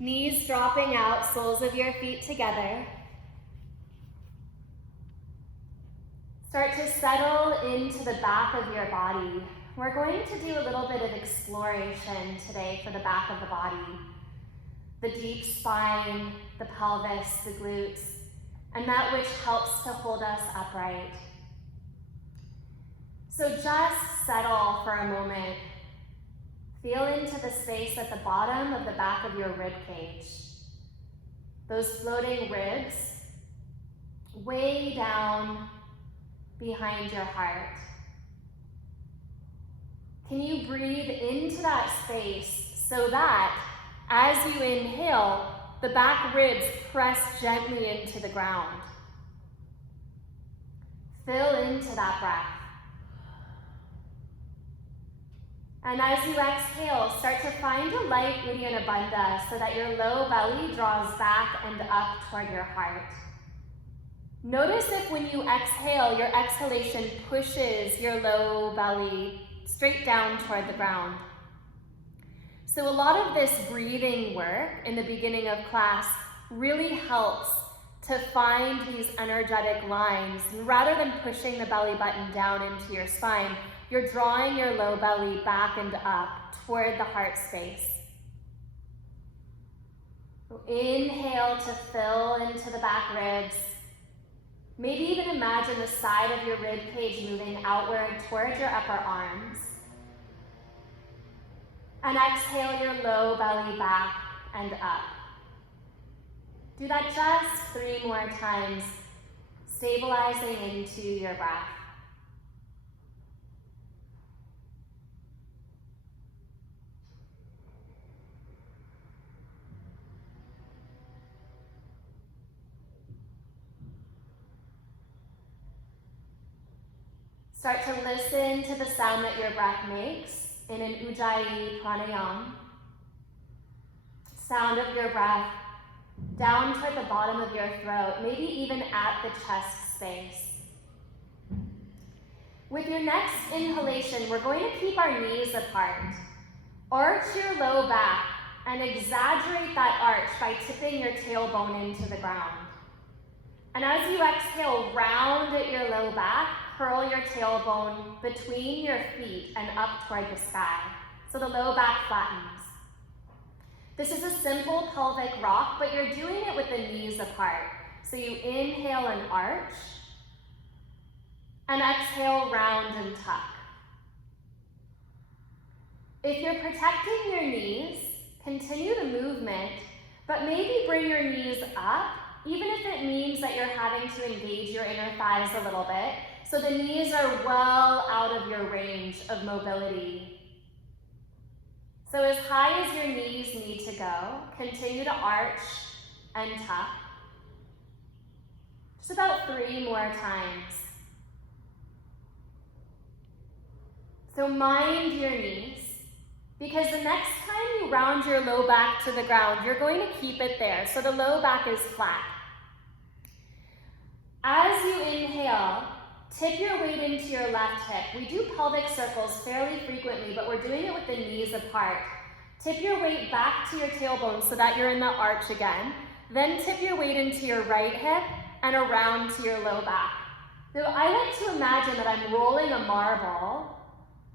Knees dropping out, soles of your feet together. Start to settle into the back of your body. We're going to do a little bit of exploration today for the back of the body. The deep spine, the pelvis, the glutes, and that which helps to hold us upright. So just settle for a moment. Feel into the space at the bottom of the back of your rib cage. Those floating ribs way down behind your heart. Can you breathe into that space so that as you inhale, the back ribs press gently into the ground? Fill into that breath. And as you exhale, start to find a light Uddiyana Bandha so that your low belly draws back and up toward your heart. Notice if when you exhale, your exhalation pushes your low belly straight down toward the ground. So a lot of this breathing work in the beginning of class really helps to find these energetic lines. And rather than pushing the belly button down into your spine, you're drawing your low belly back and up toward the heart space. So inhale to fill into the back ribs. Maybe even imagine the side of your rib cage moving outward towards your upper arms. And exhale your low belly back and up. Do that just 3 more times, stabilizing into your breath. Start to listen to the sound that your breath makes in an Ujjayi pranayama. Sound of your breath down toward the bottom of your throat, maybe even at the chest space. With your next inhalation, we're going to keep our knees apart. Arch your low back and exaggerate that arch by tipping your tailbone into the ground. And as you exhale, round at your low back, curl your tailbone between your feet and up toward the sky. So the low back flattens. This is a simple pelvic rock, but you're doing it with the knees apart. So you inhale and arch, and exhale, round and tuck. If you're protecting your knees, continue the movement, but maybe bring your knees up, even if it means that you're having to engage your inner thighs a little bit, so the knees are well out of your range of mobility. So as high as your knees need to go, continue to arch and tuck. Just about 3 more times. So mind your knees, because the next time you round your low back to the ground, you're going to keep it there, so the low back is flat. As you inhale, tip your weight into your left hip. We do pelvic circles fairly frequently, but we're doing it with the knees apart. Tip your weight back to your tailbone so that you're in the arch again. Then tip your weight into your right hip and around to your low back. So I like to imagine that I'm rolling a marble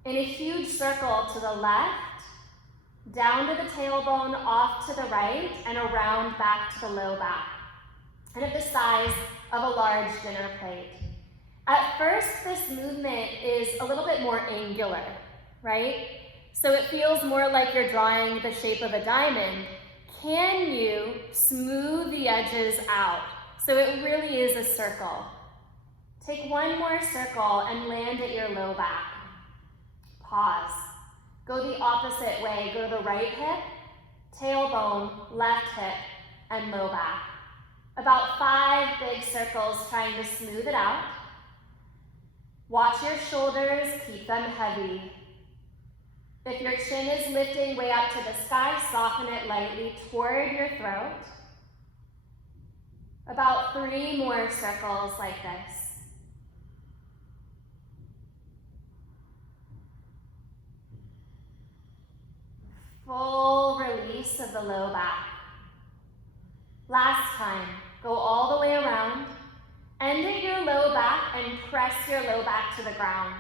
in a huge circle to the left, down to the tailbone, off to the right, and around back to the low back. And at the size of a large dinner plate. At first, this movement is a little bit more angular, right? So it feels more like you're drawing the shape of a diamond. Can you smooth the edges out so it really is a circle? Take 1 more circle and land at your low back. Pause. Go the opposite way. Go to the right hip, tailbone, left hip, and low back. About 5 big circles trying to smooth it out. Watch your shoulders, keep them heavy. If your chin is lifting way up to the sky, soften it lightly toward your throat. About 3 more circles like this. Full release of the low back. Last time, go all the way around. End at your low back and press your low back to the ground.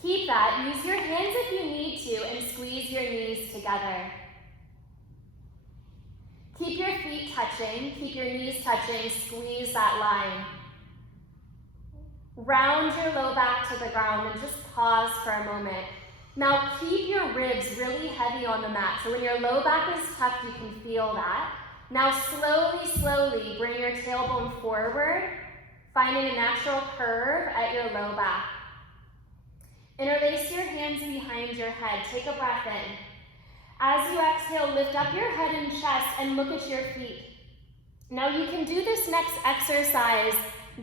Keep that. Use your hands if you need to and squeeze your knees together. Keep your feet touching, keep your knees touching, squeeze that line. Round your low back to the ground and just pause for a moment. Now keep your ribs really heavy on the mat. So when your low back is tucked, you can feel that. Now slowly bring your tailbone forward, finding a natural curve at your low back. Interlace your hands behind your head. Take a breath in. As you exhale, lift up your head and chest and look at your feet. Now you can do this next exercise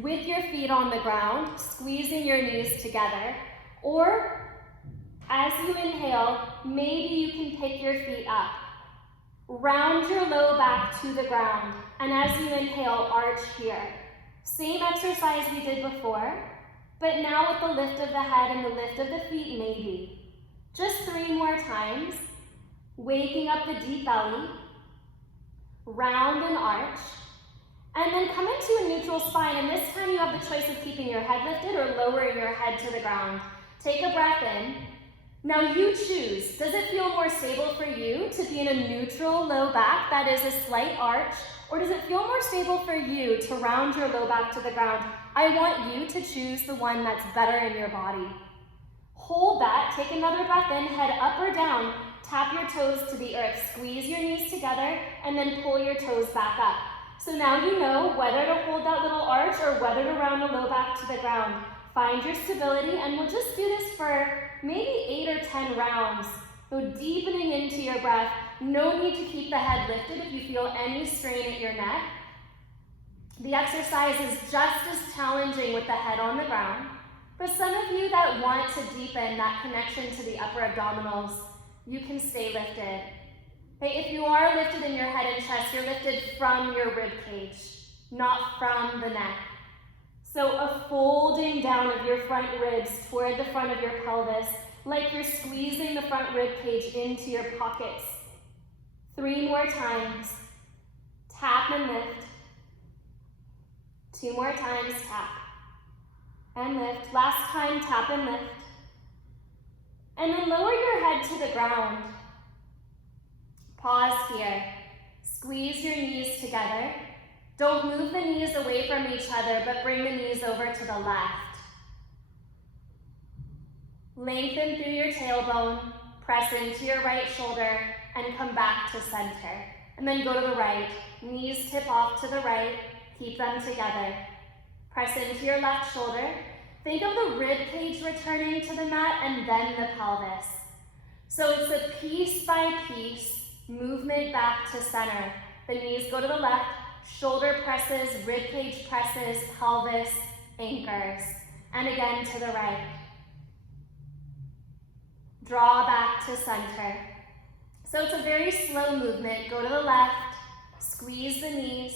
with your feet on the ground, squeezing your knees together, or as you inhale, maybe you can pick your feet up. Round your low back to the ground, and as you inhale, arch here. Same exercise we did before, but now with the lift of the head and the lift of the feet, maybe. Just 3 more times. Waking up the deep belly, round and arch, and then come into a neutral spine, and this time you have the choice of keeping your head lifted or lowering your head to the ground. Take a breath in. Now you choose. Does it feel more stable for you to be in a neutral low back, that is a slight arch, or does it feel more stable for you to round your low back to the ground? I want you to choose the one that's better in your body. Hold that, take another breath in, head up or down, tap your toes to the earth, squeeze your knees together, and then pull your toes back up. So now you know whether to hold that little arch or whether to round the low back to the ground. Find your stability, and we'll just do this for maybe 8 or 10 rounds. So deepening into your breath. No need to keep the head lifted if you feel any strain at your neck. The exercise is just as challenging with the head on the ground. For some of you that want to deepen that connection to the upper abdominals, you can stay lifted. Okay, if you are lifted in your head and chest, you're lifted from your rib cage, not from the neck. So a folding down of your front ribs toward the front of your pelvis, like you're squeezing the front rib cage into your pockets. 3 more times. Tap and lift. 2 more times, tap and lift. Last time, tap and lift. And then lower your head to the ground. Pause here. Squeeze your knees together. Don't move the knees away from each other, but bring the knees over to the left. Lengthen through your tailbone, press into your right shoulder, and come back to center. And then go to the right. Knees tip off to the right. Keep them together. Press into your left shoulder. Think of the rib cage returning to the mat and then the pelvis. So it's a piece by piece movement back to center. The knees go to the left, shoulder presses, rib cage presses, pelvis anchors. And again to the right. Draw back to center. So it's a very slow movement. Go to the left, squeeze the knees,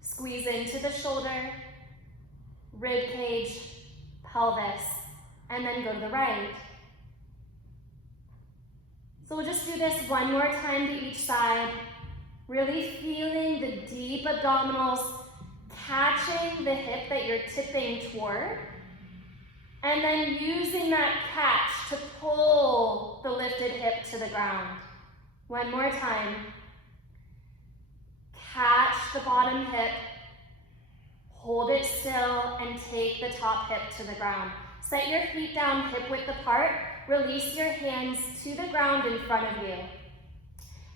squeeze into the shoulder, rib cage, pelvis, and then go to the right. So we'll just do this 1 more time to each side, really feeling the deep abdominals, catching the hip that you're tipping toward, and then using that catch to pull the lifted hip to the ground. 1 more time. Catch the bottom hip, hold it still, and take the top hip to the ground. Set your feet down hip width apart. Release your hands to the ground in front of you.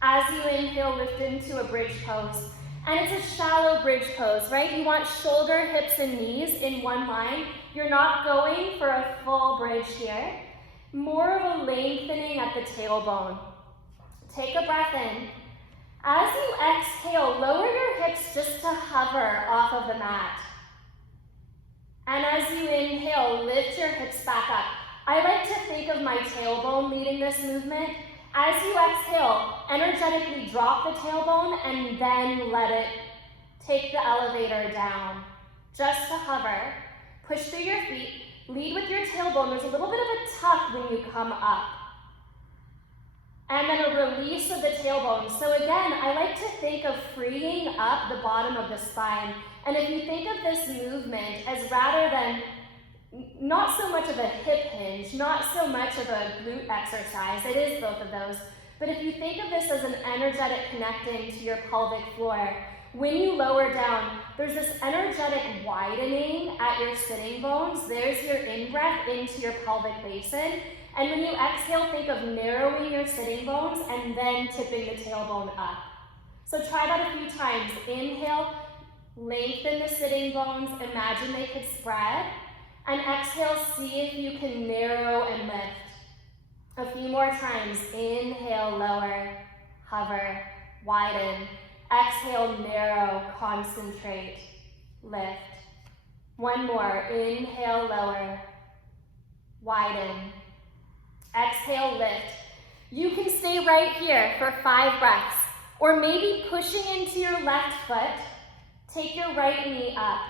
As you inhale, lift into a bridge pose. And it's a shallow bridge pose, right? You want shoulder, hips, and knees in one line. You're not going for a full bridge here. More of a lengthening at the tailbone. Take a breath in. As you exhale, lower your hips just to hover off of the mat. And as you inhale, lift your hips back up. I like to think of my tailbone leading this movement. As you exhale, energetically drop the tailbone and then let it take the elevator down. Just to hover. Push through your feet. Lead with your tailbone. There's a little bit of a tuck when you come up. and then a release of the tailbone. So again, I like to think of freeing up the bottom of the spine. And if you think of this movement as rather than not so much of a hip hinge, not so much of a glute exercise, it is both of those, but if you think of this as an energetic connecting to your pelvic floor, when you lower down, there's this energetic widening at your sitting bones. There's your in-breath into your pelvic basin. And when you exhale, think of narrowing your sitting bones and then tipping the tailbone up. So try that a few times. Inhale, lengthen the sitting bones. Imagine they could spread. And exhale, see if you can narrow and lift. A few more times. Inhale, lower, hover, widen. Exhale, narrow, concentrate, lift. One more. Inhale, lower, widen. Exhale, lift. You can stay right here for 5 breaths, or maybe pushing into your left foot, take your right knee up.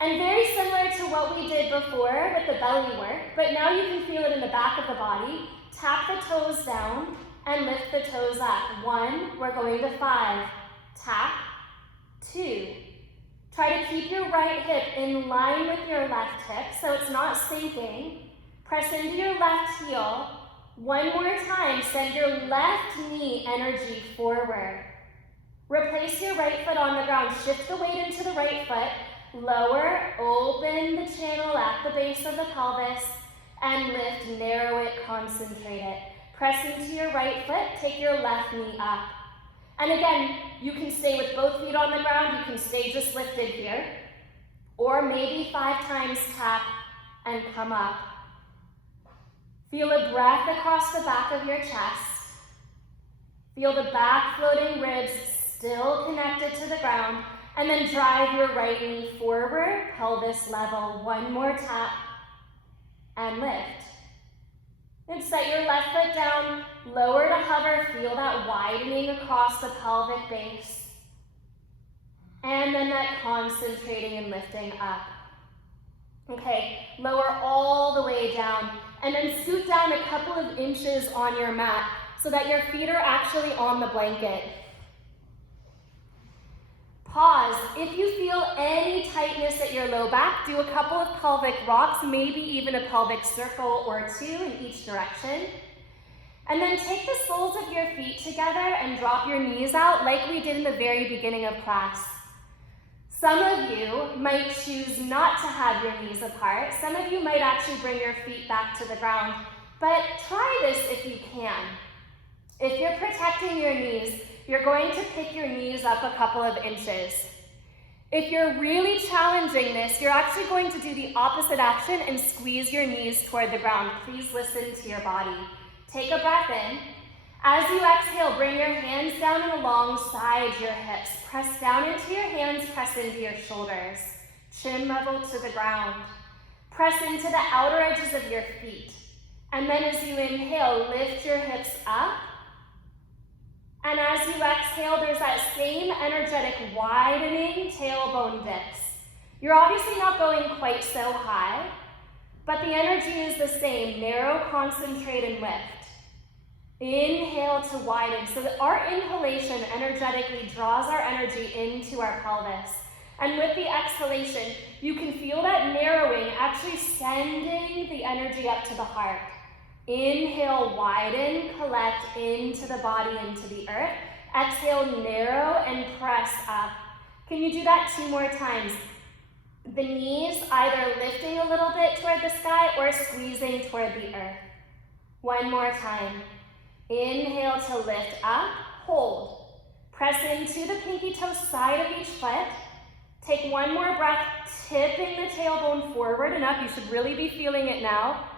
And very similar to what we did before with the belly work, but now you can feel it in the back of the body. Tap the toes down and lift the toes up. 1, we're going to 5. Tap, 2. Try to keep your right hip in line with your left hip so it's not sinking. Press into your left heel. 1 more time, send your left knee energy forward. Replace your right foot on the ground. Shift the weight into the right foot. Lower, open the channel at the base of the pelvis, and lift, narrow it, concentrate it. Press into your right foot, take your left knee up. And again, you can stay with both feet on the ground, you can stay just lifted here, or maybe 5 times tap and come up. Feel a breath across the back of your chest. Feel the back floating ribs still connected to the ground, and then drive your right knee forward, pelvis level. 1 more tap, and lift. And set your left foot down, lower to hover, feel that widening across the pelvic base. And then that concentrating and lifting up. Okay, lower all the way down, and then scoot down a couple of inches on your mat so that your feet are actually on the blanket. Pause. If you feel any tightness at your low back, do a couple of pelvic rocks, maybe even a pelvic circle or 2 in each direction. And then take the soles of your feet together and drop your knees out like we did in the very beginning of class. Some of you might choose not to have your knees apart. Some of you might actually bring your feet back to the ground. But try this if you can. If you're protecting your knees, you're going to pick your knees up a couple of inches. If you're really challenging this, you're actually going to do the opposite action and squeeze your knees toward the ground. Please listen to your body. Take a breath in. As you exhale, bring your hands down and alongside your hips. Press down into your hands, press into your shoulders. Chin level to the ground. Press into the outer edges of your feet. And then as you inhale, lift your hips up. And as you exhale, there's that same energetic widening tailbone dips. You're obviously not going quite so high, but the energy is the same. Narrow, concentrate, and lift. Inhale to widen. So that our inhalation energetically draws our energy into our pelvis. And with the exhalation, you can feel that narrowing actually sending the energy up to the heart. Inhale, widen, collect into the body, into the earth. Exhale, narrow, and press up. Can you do that 2 more times? The knees either lifting a little bit toward the sky or squeezing toward the earth. 1 more time. Inhale to lift up, hold. Press into the pinky toe side of each foot. Take 1 more breath, tipping the tailbone forward and up. You should really be feeling it now.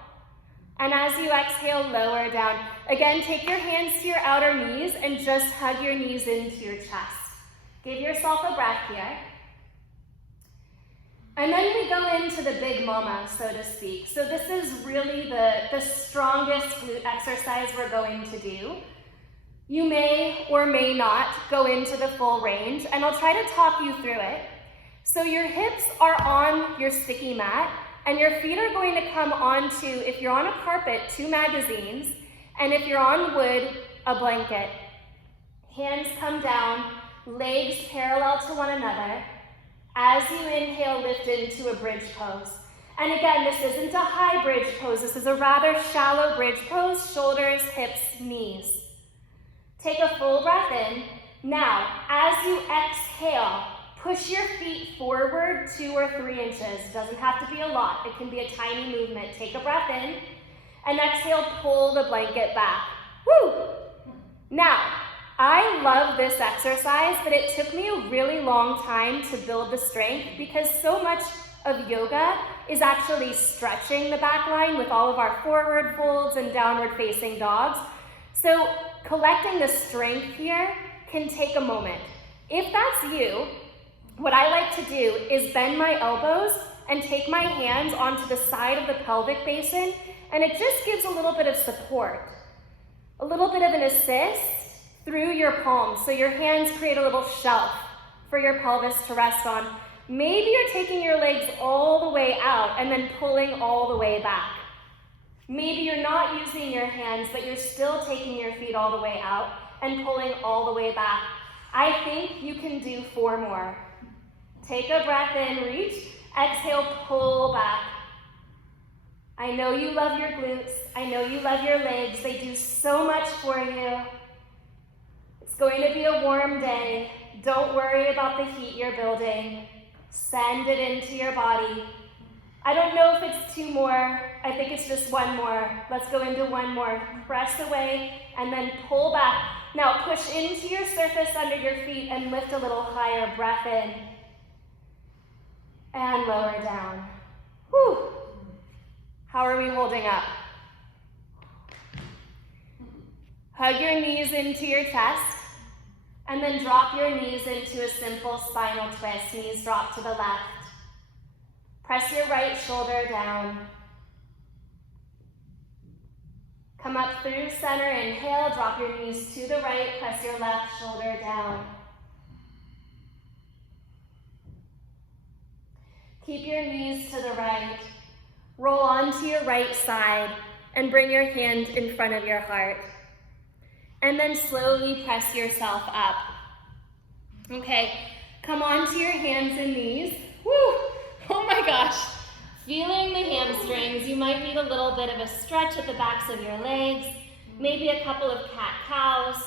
And as you exhale, lower down. Again, take your hands to your outer knees and just hug your knees into your chest. Give yourself a breath here. And then we go into the big mama, so to speak. So this is really the strongest glute exercise we're going to do. You may or may not go into the full range, and I'll try to talk you through it. So your hips are on your sticky mat, and your feet are going to come onto, if you're on a carpet, 2 magazines, And if you're on wood, a blanket. Hands come down, legs parallel to one another. As you inhale, lift into a bridge pose. And again, this isn't a high bridge pose. This is a rather shallow bridge pose, shoulders, hips, knees. Take a full breath in. Now, as you exhale, push your feet forward 2 or 3 inches. It doesn't have to be a lot. It can be a tiny movement. Take a breath in, and exhale, pull the blanket back. Woo! Now, I love this exercise, but it took me a really long time to build the strength because so much of yoga is actually stretching the back line with all of our forward folds and downward facing dogs. So collecting the strength here can take a moment. If that's you, what I like to do is bend my elbows and take my hands onto the side of the pelvic basin, and it just gives a little bit of support, a little bit of an assist through your palms. So your hands create a little shelf for your pelvis to rest on. Maybe you're taking your legs all the way out and then pulling all the way back. Maybe you're not using your hands, but you're still taking your feet all the way out and pulling all the way back. I think you can do 4 more. Take a breath in, reach, exhale, pull back. I know you love your glutes. I know you love your legs. They do so much for you. It's going to be a warm day. Don't worry about the heat you're building. Send it into your body. I don't know if it's 2 more. I think it's just 1 more. Let's go into 1 more. Press away and then pull back. Now push into your surface under your feet and lift a little higher. Breath in. And lower down. Whew. How are we holding up? Hug your knees into your chest. And then drop your knees into a simple spinal twist. Knees drop to the left. Press your right shoulder down. Come up through center, inhale, drop your knees to the right, press your left shoulder down. Keep your knees to the right. Roll onto your right side and bring your hand in front of your heart. And then slowly press yourself up. Okay, come onto your hands and knees. Woo! Oh my gosh. Feeling the hamstrings. You might need a little bit of a stretch at the backs of your legs. Maybe a couple of cat-cows.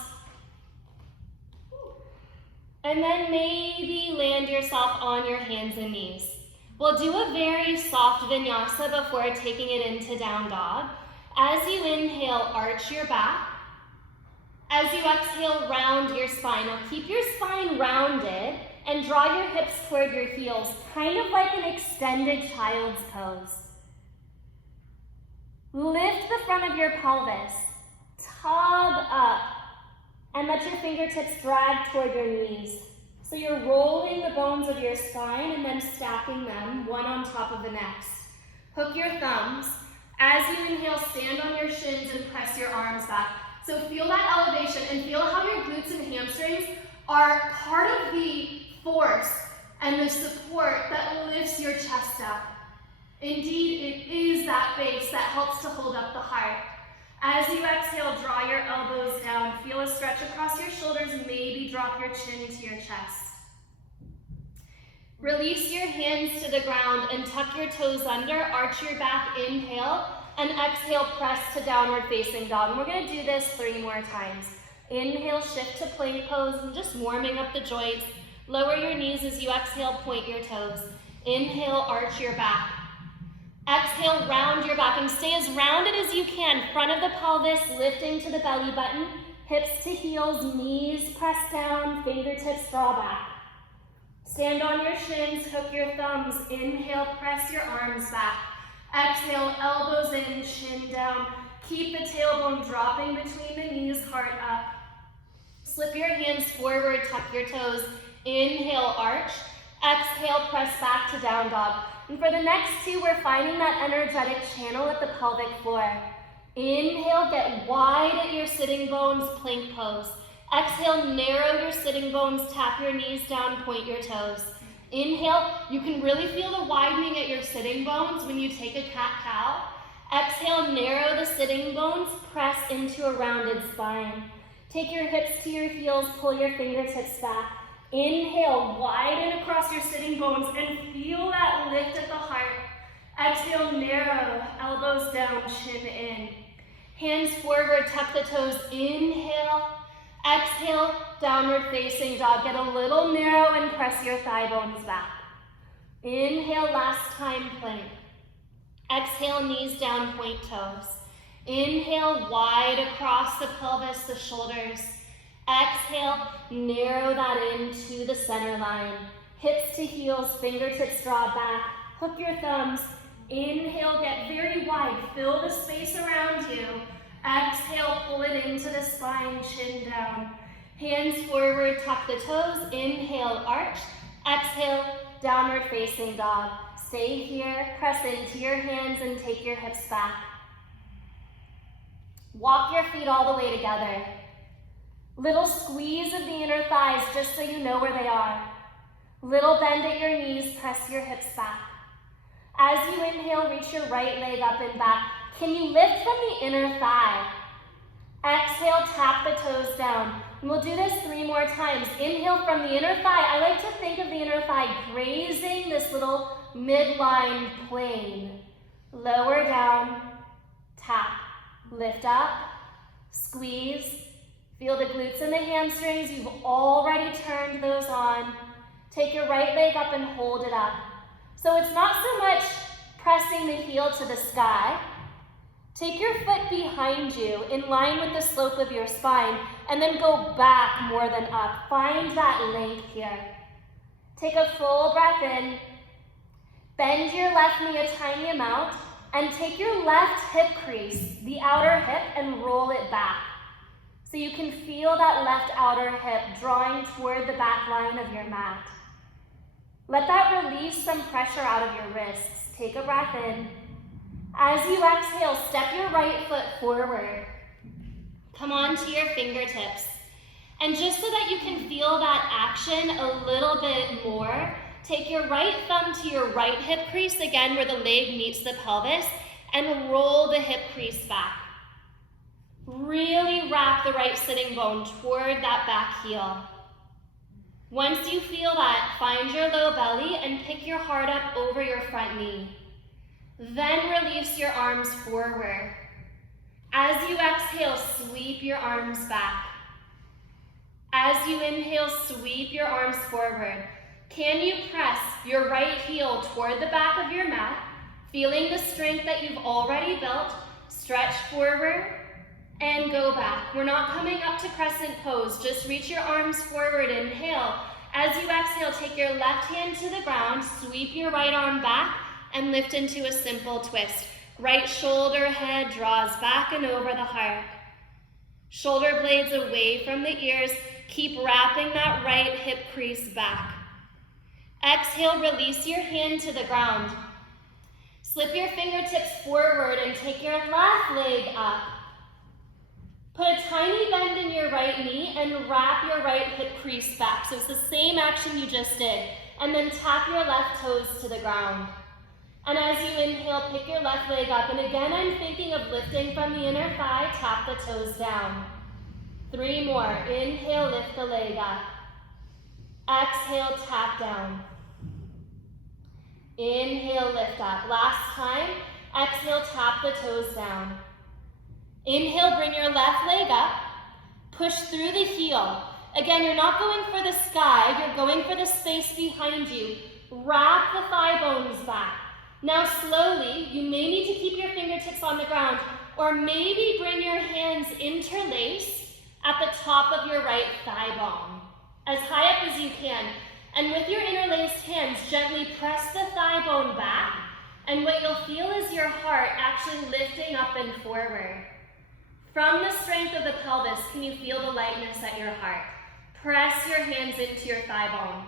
And then maybe land yourself on your hands and knees. We'll do a very soft vinyasa before taking it into down dog. As you inhale, arch your back. As you exhale, round your spine. Now keep your spine rounded and draw your hips toward your heels, kind of like an extended child's pose. Lift the front of your pelvis, tug up, and let your fingertips drag toward your knees. So you're rolling the bones of your spine and then stacking them one on top of the next. Hook your thumbs. As you inhale, stand on your shins and press your arms back. So feel that elevation and feel how your glutes and hamstrings are part of the force and the support that lifts your chest up. Indeed, it is that base that helps to hold up the heart. As you exhale, draw your elbows down. Feel a stretch across your shoulders. Maybe drop your chin to your chest. Release your hands to the ground and tuck your toes under. Arch your back, inhale. And exhale, press to downward facing dog. And we're going to do this 3 more times. Inhale, shift to plank pose and just warming up the joints. Lower your knees as you exhale, point your toes. Inhale, arch your back. Exhale, round your back and stay as rounded as you can. Front of the pelvis, lifting to the belly button. Hips to heels, knees press down, fingertips draw back. Stand on your shins, hook your thumbs. Inhale, press your arms back. Exhale, elbows in, chin down. Keep the tailbone dropping between the knees, heart up. Slip your hands forward, tuck your toes. Inhale, arch. Exhale, press back to down dog. And for the next 2, we're finding that energetic channel at the pelvic floor. Inhale, get wide at your sitting bones, plank pose. Exhale, narrow your sitting bones, tap your knees down, point your toes. Inhale, you can really feel the widening at your sitting bones when you take a cat-cow. Exhale, narrow the sitting bones, press into a rounded spine. Take your hips to your heels, pull your fingertips back. Inhale, widen across your sitting bones and feel that lift at the heart. Exhale, narrow, elbows down, chin in. Hands forward, tuck the toes, inhale. Exhale, downward facing dog. Get a little narrow and press your thigh bones back. Inhale, last time plank. Exhale, knees down, point toes. Inhale, wide across the pelvis, the shoulders. Exhale, narrow that into the center line. Hips to heels, fingertips draw back. Hook your thumbs. Inhale, get very wide. Fill the space around you. Exhale, pull it into the spine, chin down. Hands forward, tuck the toes. Inhale, arch. Exhale, downward facing dog. Stay here, press into your hands and take your hips back. Walk your feet all the way together. Little squeeze of the inner thighs just so you know where they are. Little bend at your knees, press your hips back. As you inhale, reach your right leg up and back. Can you lift from the inner thigh? Exhale, tap the toes down. And we'll do this 3 more times. Inhale from the inner thigh. I like to think of the inner thigh grazing this little midline plane. Lower down, tap, lift up, squeeze. Feel the glutes and the hamstrings. You've already turned those on. Take your right leg up and hold it up. So it's not so much pressing the heel to the sky. Take your foot behind you in line with the slope of your spine and then go back more than up. Find that length here. Take a full breath in. Bend your left knee a tiny amount and take your left hip crease, the outer hip, and roll it back. So you can feel that left outer hip drawing toward the back line of your mat. Let that release some pressure out of your wrists. Take a breath in. As you exhale, step your right foot forward. Come onto your fingertips. And just so that you can feel that action a little bit more, take your right thumb to your right hip crease, again where the leg meets the pelvis, and roll the hip crease back. Really wrap the right sitting bone toward that back heel. Once you feel that, find your low belly and pick your heart up over your front knee. Then release your arms forward. As you exhale, sweep your arms back. As you inhale, sweep your arms forward. Can you press your right heel toward the back of your mat, feeling the strength that you've already built? Stretch forward and go back. We're not coming up to crescent pose. Just reach your arms forward. Inhale. As you exhale, take your left hand to the ground, sweep your right arm back, and lift into a simple twist. Right shoulder head draws back and over the heart. Shoulder blades away from the ears. Keep wrapping that right hip crease back. Exhale, release your hand to the ground. Slip your fingertips forward and take your left leg up. Put a tiny bend in your right knee and wrap your right hip crease back. So it's the same action you just did. And then tap your left toes to the ground. And as you inhale, pick your left leg up. And again, I'm thinking of lifting from the inner thigh, tap the toes down. 3 more. Inhale, lift the leg up. Exhale, tap down. Inhale, lift up. Last time. Exhale, tap the toes down. Inhale, bring your left leg up. Push through the heel. Again, you're not going for the sky. You're going for the space behind you. Wrap the thigh bones back. Now slowly, you may need to keep your fingertips on the ground, or maybe bring your hands interlaced at the top of your right thigh bone, as high up as you can. And with your interlaced hands, gently press the thigh bone back, and what you'll feel is your heart actually lifting up and forward. From the strength of the pelvis, can you feel the lightness at your heart? Press your hands into your thigh bone.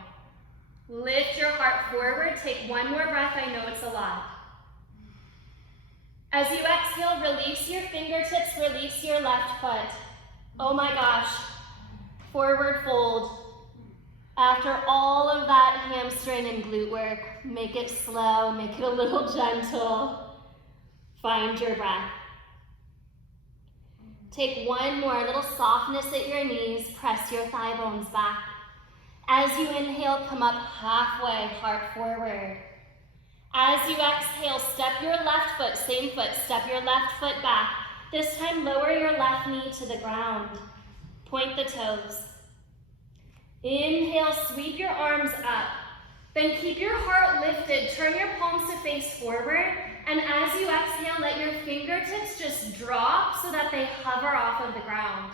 Lift your heart forward. Take 1 more breath. I know it's a lot. As you exhale, release your fingertips, release your left foot. Oh my gosh. Forward fold. After all of that hamstring and glute work, make it slow, make it a little gentle. Find your breath. Take one more, little softness at your knees. Press your thigh bones back. As you inhale, come up halfway, heart forward. As you exhale, step your left foot, same foot, step your left foot back. This time, lower your left knee to the ground. Point the toes. Inhale, sweep your arms up. Then keep your heart lifted. Turn your palms to face forward. And as you exhale, let your fingertips just drop so that they hover off of the ground.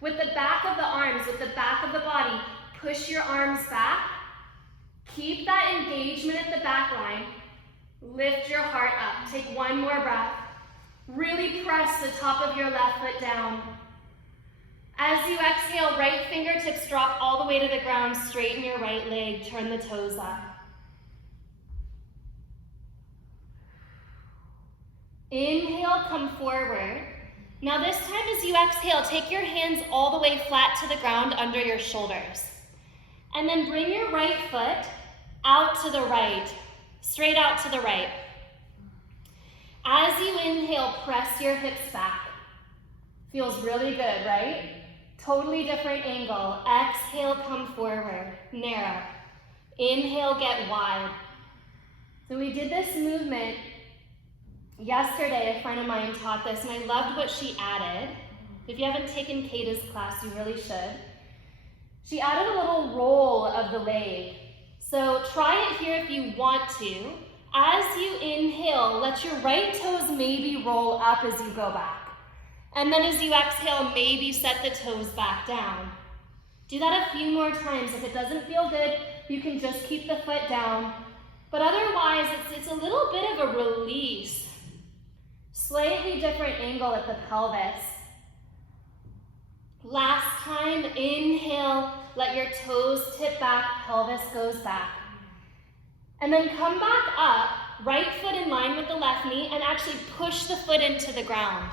With the back of the arms, with the back of the body, push your arms back. Keep that engagement at the back line. Lift your heart up. Take one more breath. Really press the top of your left foot down. As you exhale, right fingertips drop all the way to the ground. Straighten your right leg. Turn the toes up. Inhale, come forward. Now this time as you exhale, take your hands all the way flat to the ground under your shoulders. And then bring your right foot out to the right, straight out to the right. As you inhale, press your hips back. Feels really good, right? Totally different angle. Exhale, come forward, narrow. Inhale, get wide. So we did this movement yesterday. A friend of mine taught this, and I loved what she added. If you haven't taken Kata's class, you really should. She added a little roll of the leg. So try it here if you want to. As you inhale, let your right toes maybe roll up as you go back. And then as you exhale, maybe set the toes back down. Do that a few more times. If it doesn't feel good, you can just keep the foot down. But otherwise, it's a little bit of a release. Slightly different angle at the pelvis. Last time, inhale, let your toes tip back, pelvis goes back. And then come back up, right foot in line with the left knee, and actually push the foot into the ground.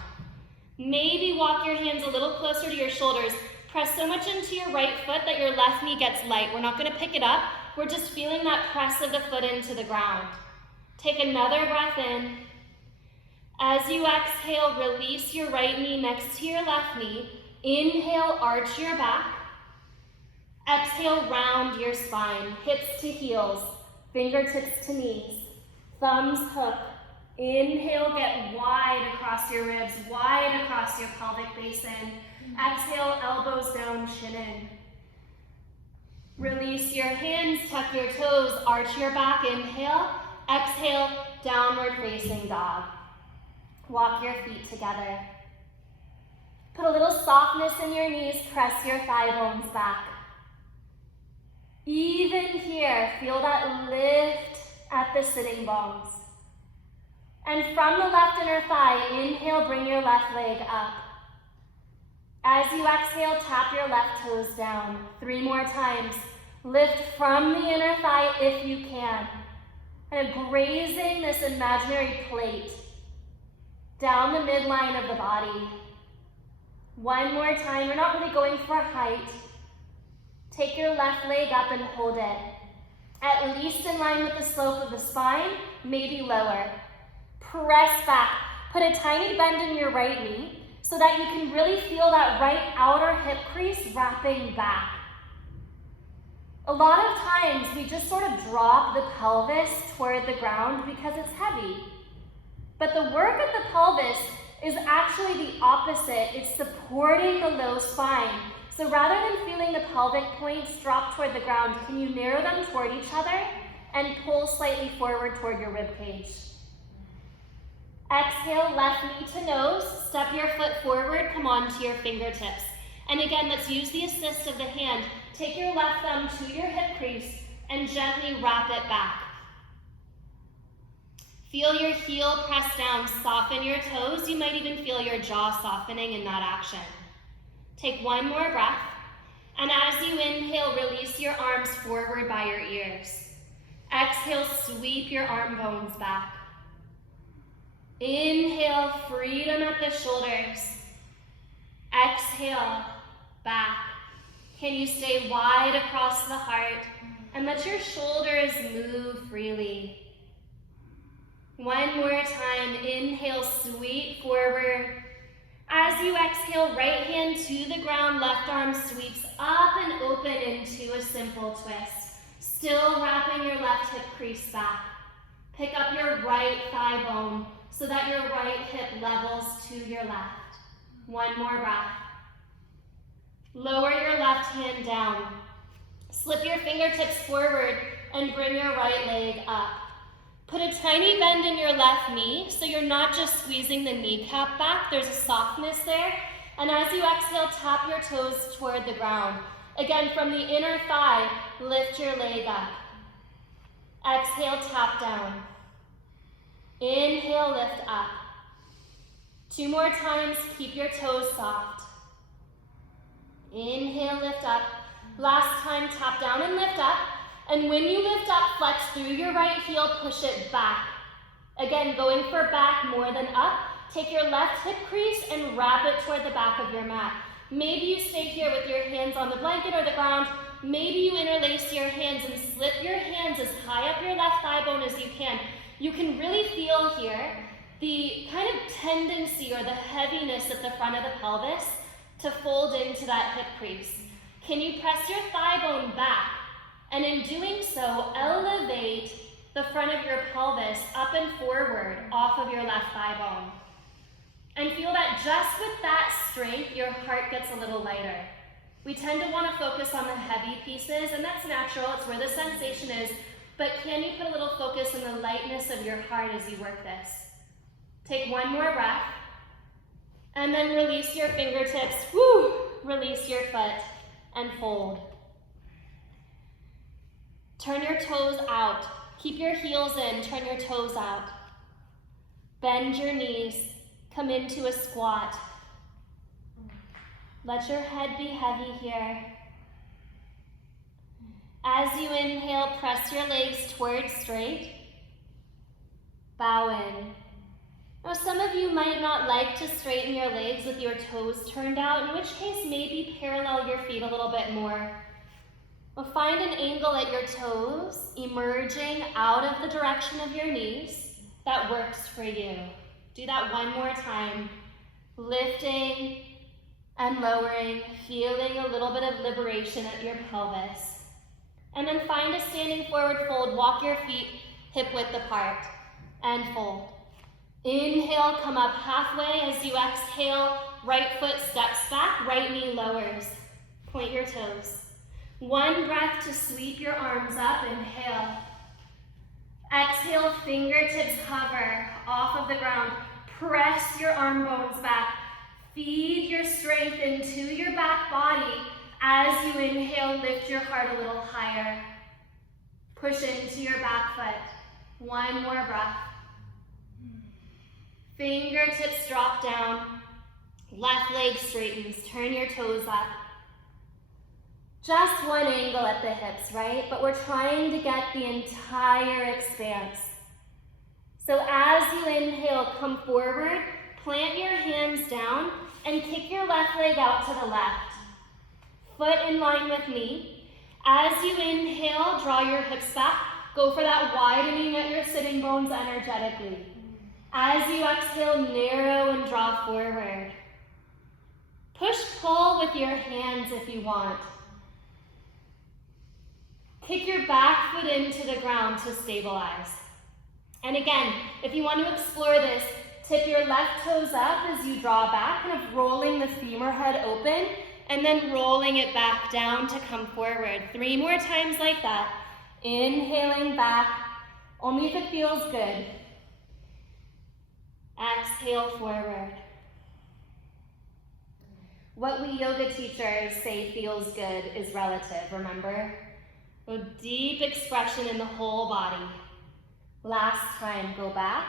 Maybe walk your hands a little closer to your shoulders. Press so much into your right foot that your left knee gets light. We're not going to pick it up. We're just feeling that press of the foot into the ground. Take another breath in. As you exhale, release your right knee next to your left knee. Inhale, arch your back. Exhale, round your spine. Hips to heels, fingertips to knees, thumbs hook. Inhale, get wide across your ribs, wide across your pelvic basin. Exhale, elbows down, chin in. Release your hands, tuck your toes, arch your back. Inhale, exhale, downward facing dog. Walk your feet together. Put a little softness in your knees, press your thigh bones back. Even here, feel that lift at the sitting bones. And from the left inner thigh, inhale, bring your left leg up. As you exhale, tap your left toes down. 3 more times. Lift from the inner thigh if you can. And grazing this imaginary plate down the midline of the body. 1 more time. You're not really going for height. Take your left leg up and hold it. At least in line with the slope of the spine, maybe lower. Press back. Put a tiny bend in your right knee so that you can really feel that right outer hip crease wrapping back. A lot of times we just sort of drop the pelvis toward the ground because it's heavy. But the work of the pelvis is actually the opposite. It's supporting the low spine. So rather than feeling the pelvic points drop toward the ground, can you narrow them toward each other and pull slightly forward toward your rib cage? Exhale, left knee to nose, step your foot forward, come onto your fingertips. And again, let's use the assist of the hand. Take your left thumb to your hip crease and gently wrap it back. Feel your heel press down, soften your toes. You might even feel your jaw softening in that action. Take 1 more breath. And as you inhale, release your arms forward by your ears. Exhale, sweep your arm bones back. Inhale, freedom at the shoulders. Exhale, back. Can you stay wide across the heart and let your shoulders move freely? One more time, inhale, sweep forward. As you exhale, right hand to the ground, left arm sweeps up and open into a simple twist. Still wrapping your left hip crease back. Pick up your right thigh bone so that your right hip levels to your left. One more breath. Lower your left hand down. Slip your fingertips forward and bring your right leg up. Put a tiny bend in your left knee so you're not just squeezing the kneecap back, there's a softness there. And as you exhale, tap your toes toward the ground. Again, from the inner thigh, lift your leg up. Exhale, tap down. Inhale, lift up. 2 more times, keep your toes soft. Inhale, lift up. Last time, tap down and lift up. And when you lift up, flex through your right heel, push it back. Again, going for back more than up. Take your left hip crease and wrap it toward the back of your mat. Maybe you stay here with your hands on the blanket or the ground. Maybe you interlace your hands and slip your hands as high up your left thigh bone as you can. You can really feel here the kind of tendency or the heaviness at the front of the pelvis to fold into that hip crease. Can you press your thigh bone back? And in doing so, elevate the front of your pelvis up and forward off of your left thigh bone. And feel that just with that strength, your heart gets a little lighter. We tend to want to focus on the heavy pieces, and that's natural, it's where the sensation is, but can you put a little focus on the lightness of your heart as you work this? Take one more breath, and then release your fingertips, release your foot, and fold. Turn your toes out. Keep your heels in, turn your toes out. Bend your knees, come into a squat. Let your head be heavy here. As you inhale, press your legs towards straight. Bow in. Now some of you might not like to straighten your legs with your toes turned out, in which case maybe parallel your feet a little bit more. Well, find an angle at your toes, emerging out of the direction of your knees that works for you. Do that one more time. Lifting and lowering, feeling a little bit of liberation at your pelvis. And then find a standing forward fold. Walk your feet hip width apart and fold. Inhale, come up halfway. As you exhale, right foot steps back, right knee lowers. Point your toes. One breath to sweep your arms up. Inhale. Exhale, fingertips hover off of the ground. Press your arm bones back. Feed your strength into your back body. As you inhale, lift your heart a little higher. Push into your back foot. One more breath. Fingertips drop down. Left leg straightens. Turn your toes up. Just one angle at the hips, right? But we're trying to get the entire expanse. So as you inhale, come forward, plant your hands down, and kick your left leg out to the left. Foot in line with knee. As you inhale, draw your hips back. Go for that widening at your sitting bones energetically. As you exhale, narrow and draw forward. Push-pull with your hands if you want. Kick your back foot into the ground to stabilize. And again, if you want to explore this, tip your left toes up as you draw back, kind of rolling the femur head open, and then rolling it back down to come forward. 3 more times like that. Inhaling back, only if it feels good. Exhale forward. What we yoga teachers say feels good is relative, remember? A deep expression in the whole body. Last time, go back.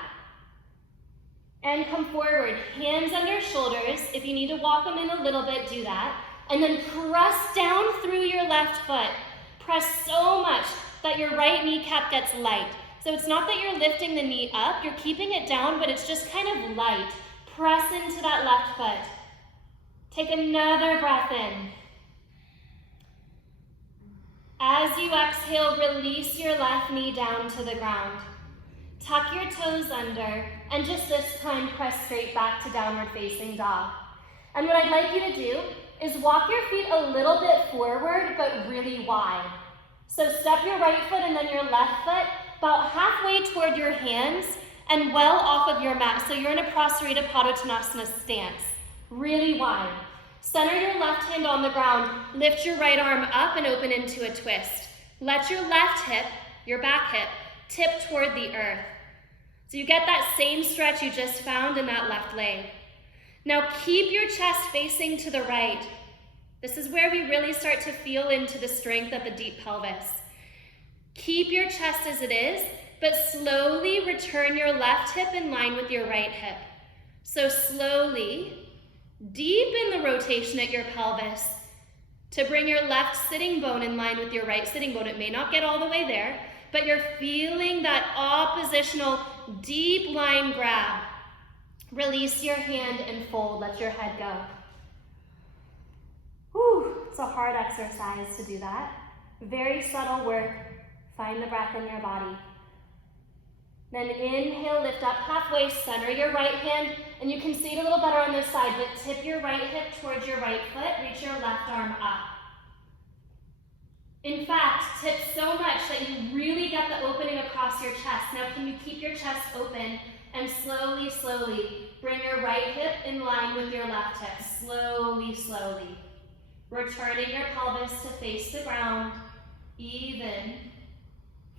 And come forward, hands under shoulders. If you need to walk them in a little bit, do that. And then press down through your left foot. Press so much that your right kneecap gets light. So it's not that you're lifting the knee up, you're keeping it down, but it's just kind of light. Press into that left foot. Take another breath in. As you exhale, release your left knee down to the ground. Tuck your toes under, and just this time press straight back to downward facing dog. And what I'd like you to do is walk your feet a little bit forward, but really wide. So step your right foot and then your left foot about halfway toward your hands and well off of your mat. So you're in a Prasarita Padottanasana stance, really wide. Center your left hand on the ground, lift your right arm up and open into a twist. Let your left hip, your back hip, tip toward the earth. So you get that same stretch you just found in that left leg. Now keep your chest facing to the right. This is where we really start to feel into the strength of the deep pelvis. Keep your chest as it is, but slowly return your left hip in line with your right hip. So slowly deepen the rotation at your pelvis to bring your left sitting bone in line with your right sitting bone. It may not get all the way there, but you're feeling that oppositional deep line grab. Release your hand and fold, let your head go. Whew, it's a hard exercise to do that. Very subtle work. Find the breath in your body. Then inhale, lift up halfway, center your right hand, and you can see it a little better on this side, but tip your right hip towards your right foot, reach your left arm up. In fact, tip so much that you really get the opening across your chest. Now can you keep your chest open and slowly, slowly bring your right hip in line with your left hip. Slowly, slowly. Returning your pelvis to face the ground, even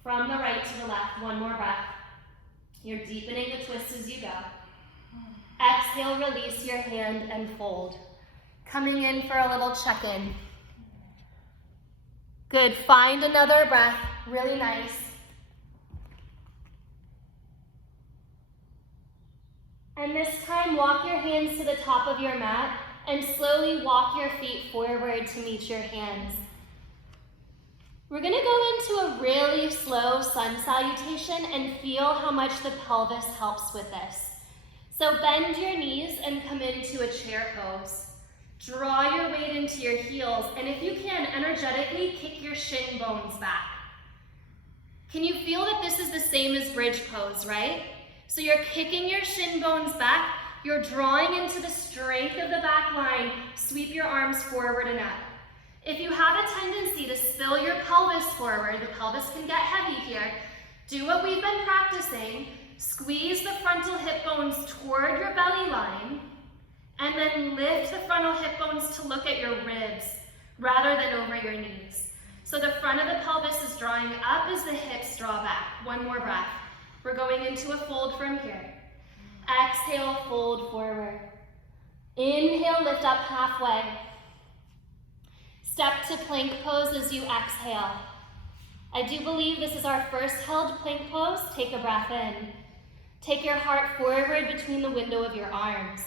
from the right to the left. One more breath. You're deepening the twist as you go. Exhale, release your hand and fold. Coming in for a little check-in. Good, find another breath, really nice. And this time, walk your hands to the top of your mat and slowly walk your feet forward to meet your hands. We're gonna go into a really slow sun salutation and feel how much the pelvis helps with this. So bend your knees and come into a chair pose. Draw your weight into your heels, and if you can, energetically kick your shin bones back. Can you feel that this is the same as bridge pose, right? So you're kicking your shin bones back, you're drawing into the strength of the back line, sweep your arms forward and up. If you have a tendency to spill your pelvis forward, the pelvis can get heavy here, do what we've been practicing, squeeze the frontal hip bones toward your belly line, and then lift the frontal hip bones to look at your ribs rather than over your knees. So the front of the pelvis is drawing up as the hips draw back. One more breath. We're going into a fold from here. Exhale, fold forward. Inhale, lift up halfway. Step to plank pose as you exhale. I do believe this is our first held plank pose. Take a breath in. Take your heart forward between the window of your arms.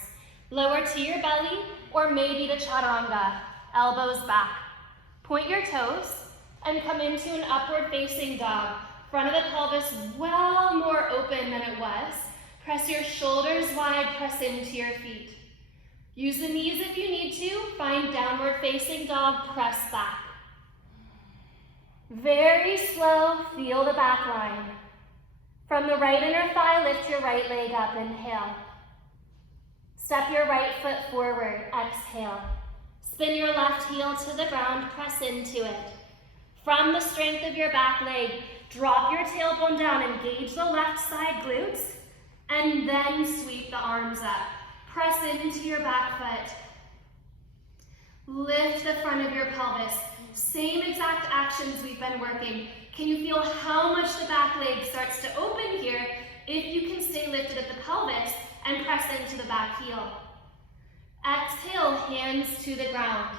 Lower to your belly, or maybe to chaturanga, elbows back. Point your toes and come into an upward facing dog. Front of the pelvis well more open than it was. Press your shoulders wide, press into your feet. Use the knees if you need to. Find downward facing dog, press back. Very slow, feel the back line. From the right inner thigh, lift your right leg up, inhale. Step your right foot forward, exhale. Spin your left heel to the ground, press into it. From the strength of your back leg, drop your tailbone down, engage the left side glutes, and then sweep the arms up. Press into your back foot. Lift the front of your pelvis. Same exact actions we've been working. Can you feel how much the back leg starts to open here if you can stay lifted at the pelvis and press into the back heel? Exhale, hands to the ground.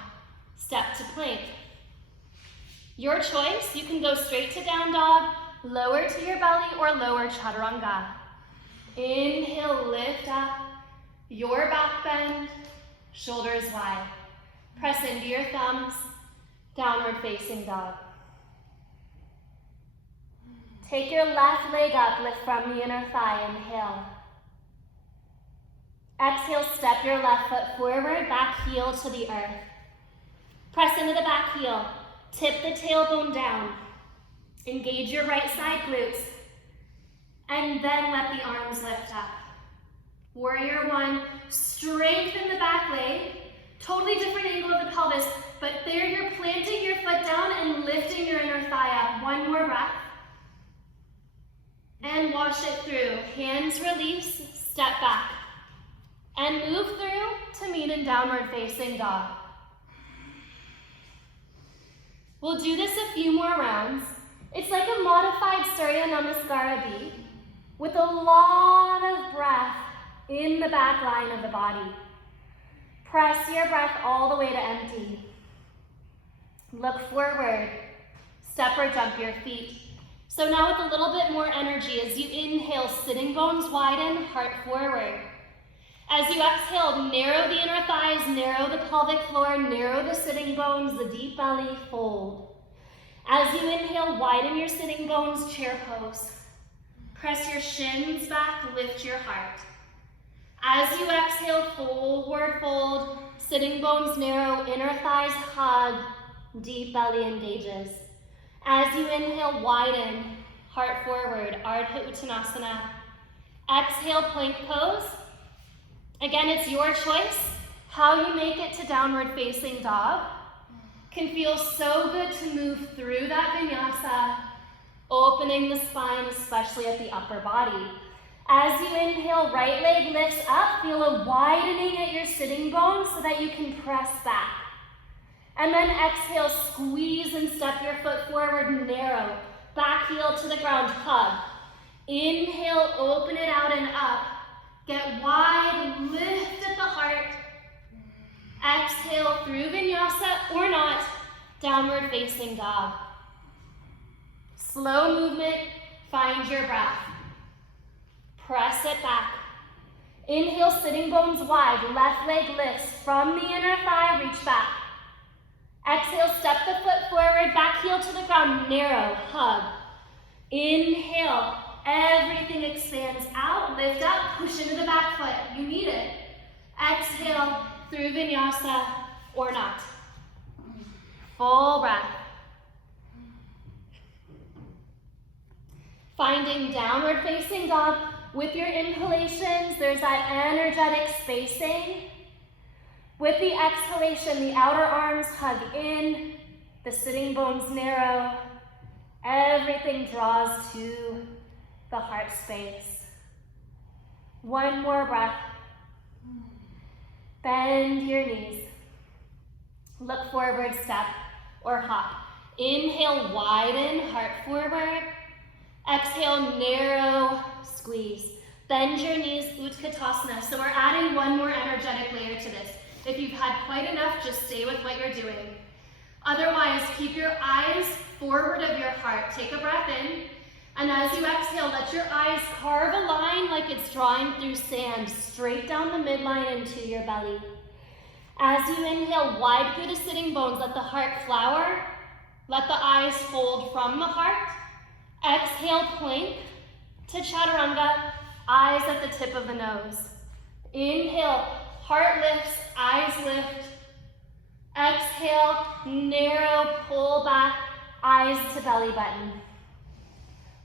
Step to plank. Your choice, you can go straight to down dog, lower to your belly, or lower chaturanga. Inhale, lift up, your back bend, shoulders wide. Press into your thumbs, downward facing dog. Take your left leg up, lift from the inner thigh, inhale. Exhale, step your left foot forward, back heel to the earth. Press into the back heel, tip the tailbone down. Engage your right side glutes. And then let the arms lift up. Warrior one, strengthen the back leg. Totally different angle of the pelvis, but there you're planting your foot down and lifting your inner thigh up. One more breath. And wash it through. Hands release, step back. And move through to meet in downward facing dog. We'll do this a few more rounds. It's like a modified Surya Namaskara beat with a lot of breath in the back line of the body. Press your breath all the way to empty. Look forward, step or jump your feet. So now with a little bit more energy, as you inhale, sitting bones widen, heart forward. As you exhale, narrow the inner thighs, narrow the pelvic floor, narrow the sitting bones, the deep belly, fold. As you inhale, widen your sitting bones, chair pose. Press your shins back, lift your heart. As you exhale, forward fold, sitting bones narrow, inner thighs hug, deep belly engages. As you inhale, widen, heart forward, Ardha Uttanasana. Exhale, plank pose. Again, it's your choice how you make it to downward facing dog. Can feel so good to move through that vinyasa, opening the spine, especially at the upper body. As you inhale, right leg lifts up, feel a widening at your sitting bones so that you can press back. And then exhale, squeeze and step your foot forward, narrow. Back heel to the ground, hug. Inhale, open it out and up. Get wide, lift at the heart. Exhale through vinyasa or not, downward facing dog. Slow movement, find your breath. Press it back. Inhale, sitting bones wide, left leg lifts. From the inner thigh, reach back. Exhale, step the foot forward, back heel to the ground, narrow, hug. Inhale, everything expands out, lift up, push into the back foot. You need it. Exhale, through vinyasa or not. Full breath. Finding downward facing dog. With your inhalations, there's that energetic spacing. With the exhalation, the outer arms hug in, the sitting bones narrow. Everything draws to the heart space. One more breath. Bend your knees. Look forward, step or hop. Inhale, widen, heart forward. Exhale, narrow, squeeze. Bend your knees, Utkatasana. So we're adding one more energetic layer to this. If you've had quite enough, just stay with what you're doing. Otherwise, keep your eyes forward of your heart. Take a breath in. And as you exhale, let your eyes carve a line like it's drawing through sand, straight down the midline into your belly. As you inhale, wide through the sitting bones, let the heart flower. Let the eyes fold from the heart. Exhale, plank to chaturanga, eyes at the tip of the nose. Inhale, heart lifts, eyes lift. Exhale, narrow, pull back, eyes to belly button.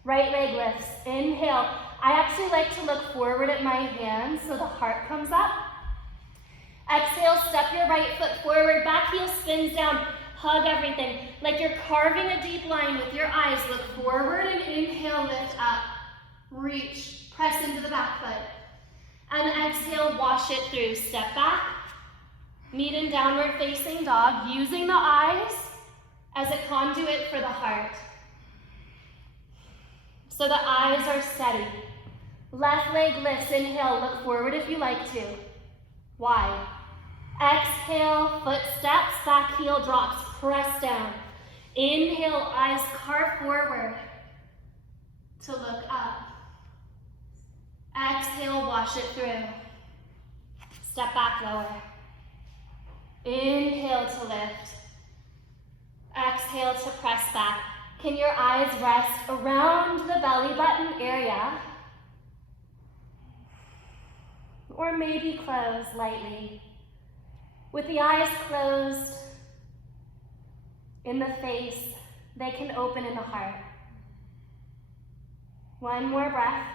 Right leg lifts. Inhale. I actually like to look forward at my hands so the heart comes up. Exhale, step your right foot forward, back heel spins down, hug everything. Like you're carving a deep line with your eyes. Look forward and inhale, lift up. Reach, press into the back foot. And exhale, wash it through. Step back, meet in downward facing dog, using the eyes as a conduit for the heart. So the eyes are steady. Left leg lifts, inhale, look forward if you like to. Wide. Exhale, foot steps, back heel drops, press down. Inhale, eyes carve forward to look up. Exhale, wash it through. Step back lower. Inhale to lift. Exhale to press back. Can your eyes rest around the belly button area? Or maybe close lightly. With the eyes closed in the face, they can open in the heart. One more breath.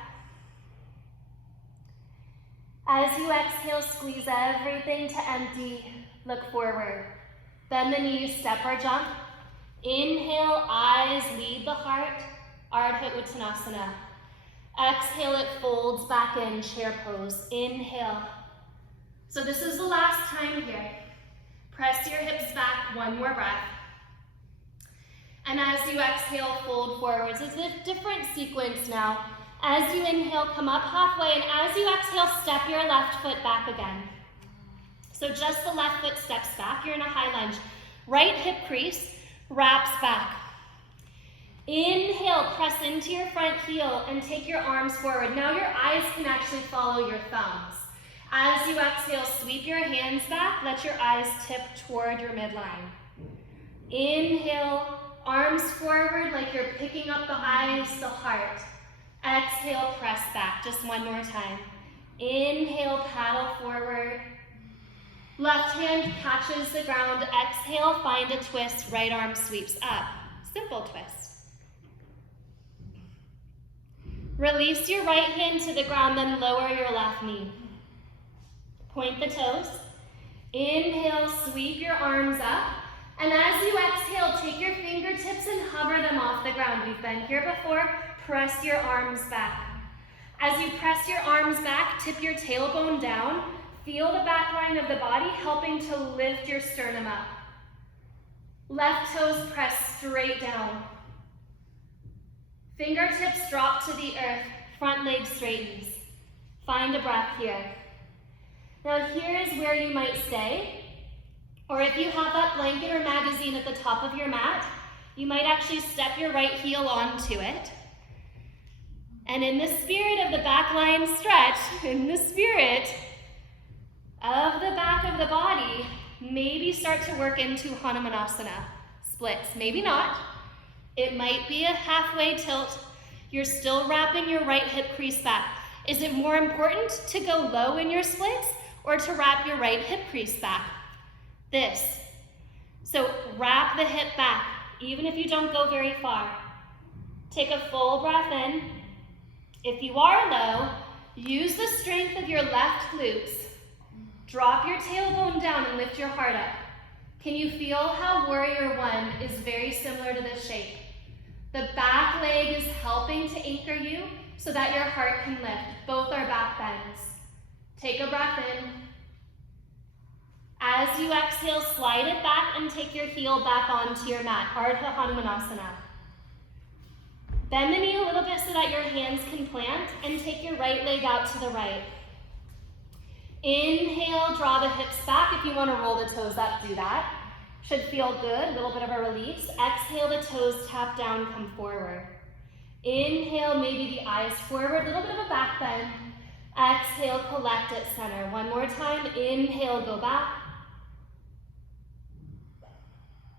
As you exhale, squeeze everything to empty. Look forward. Bend the knees, step or jump. Inhale, eyes lead the heart. Ardha Uttanasana. Exhale, it folds back in, chair pose. Inhale. So this is the last time here. Press your hips back, one more breath. And as you exhale, fold forwards. It's a different sequence now. As you inhale, come up halfway, and as you exhale, step your left foot back again. So just the left foot steps back. You're in a high lunge. Right hip crease wraps back. Inhale, press into your front heel and take your arms forward. Now your eyes can actually follow your thumbs. As you exhale, sweep your hands back. Let your eyes tip toward your midline. Inhale, arms forward like you're picking up the eyes, the heart. Exhale, press back. Just one more time. Inhale, paddle forward. Left hand catches the ground. Exhale, find a twist. Right arm sweeps up. Simple twist. Release your right hand to the ground, then lower your left knee. Point the toes. Inhale, sweep your arms up. And as you exhale, take your fingertips and hover them off the ground. You've been here before. Press your arms back. As you press your arms back, tip your tailbone down. Feel the back line of the body helping to lift your sternum up. Left toes press straight down. Fingertips drop to the earth. Front leg straightens. Find a breath here. Now here is where you might stay. Or if you have that blanket or magazine at the top of your mat, you might actually step your right heel onto it. And in the spirit of the back line stretch, in the spirit of the back of the body, maybe start to work into Hanumanasana splits. Maybe not. It might be a halfway tilt. You're still wrapping your right hip crease back. Is it more important to go low in your splits or to wrap your right hip crease back? This. So wrap the hip back, even if you don't go very far. Take a full breath in. If you are low, use the strength of your left glutes. Drop your tailbone down and lift your heart up. Can you feel how Warrior One is very similar to this shape? The back leg is helping to anchor you so that your heart can lift. Both are back bends. Take a breath in. As you exhale, slide it back and take your heel back onto your mat. Ardha Hanumanasana. Bend the knee a little bit so that your hands can plant and take your right leg out to the right. Inhale, draw the hips back. If you want to roll the toes up, do that. Should feel good, a little bit of a release. Exhale, the toes tap down, come forward. Inhale, maybe the eyes forward, a little bit of a back bend. Exhale, collect at center. One more time, inhale, go back.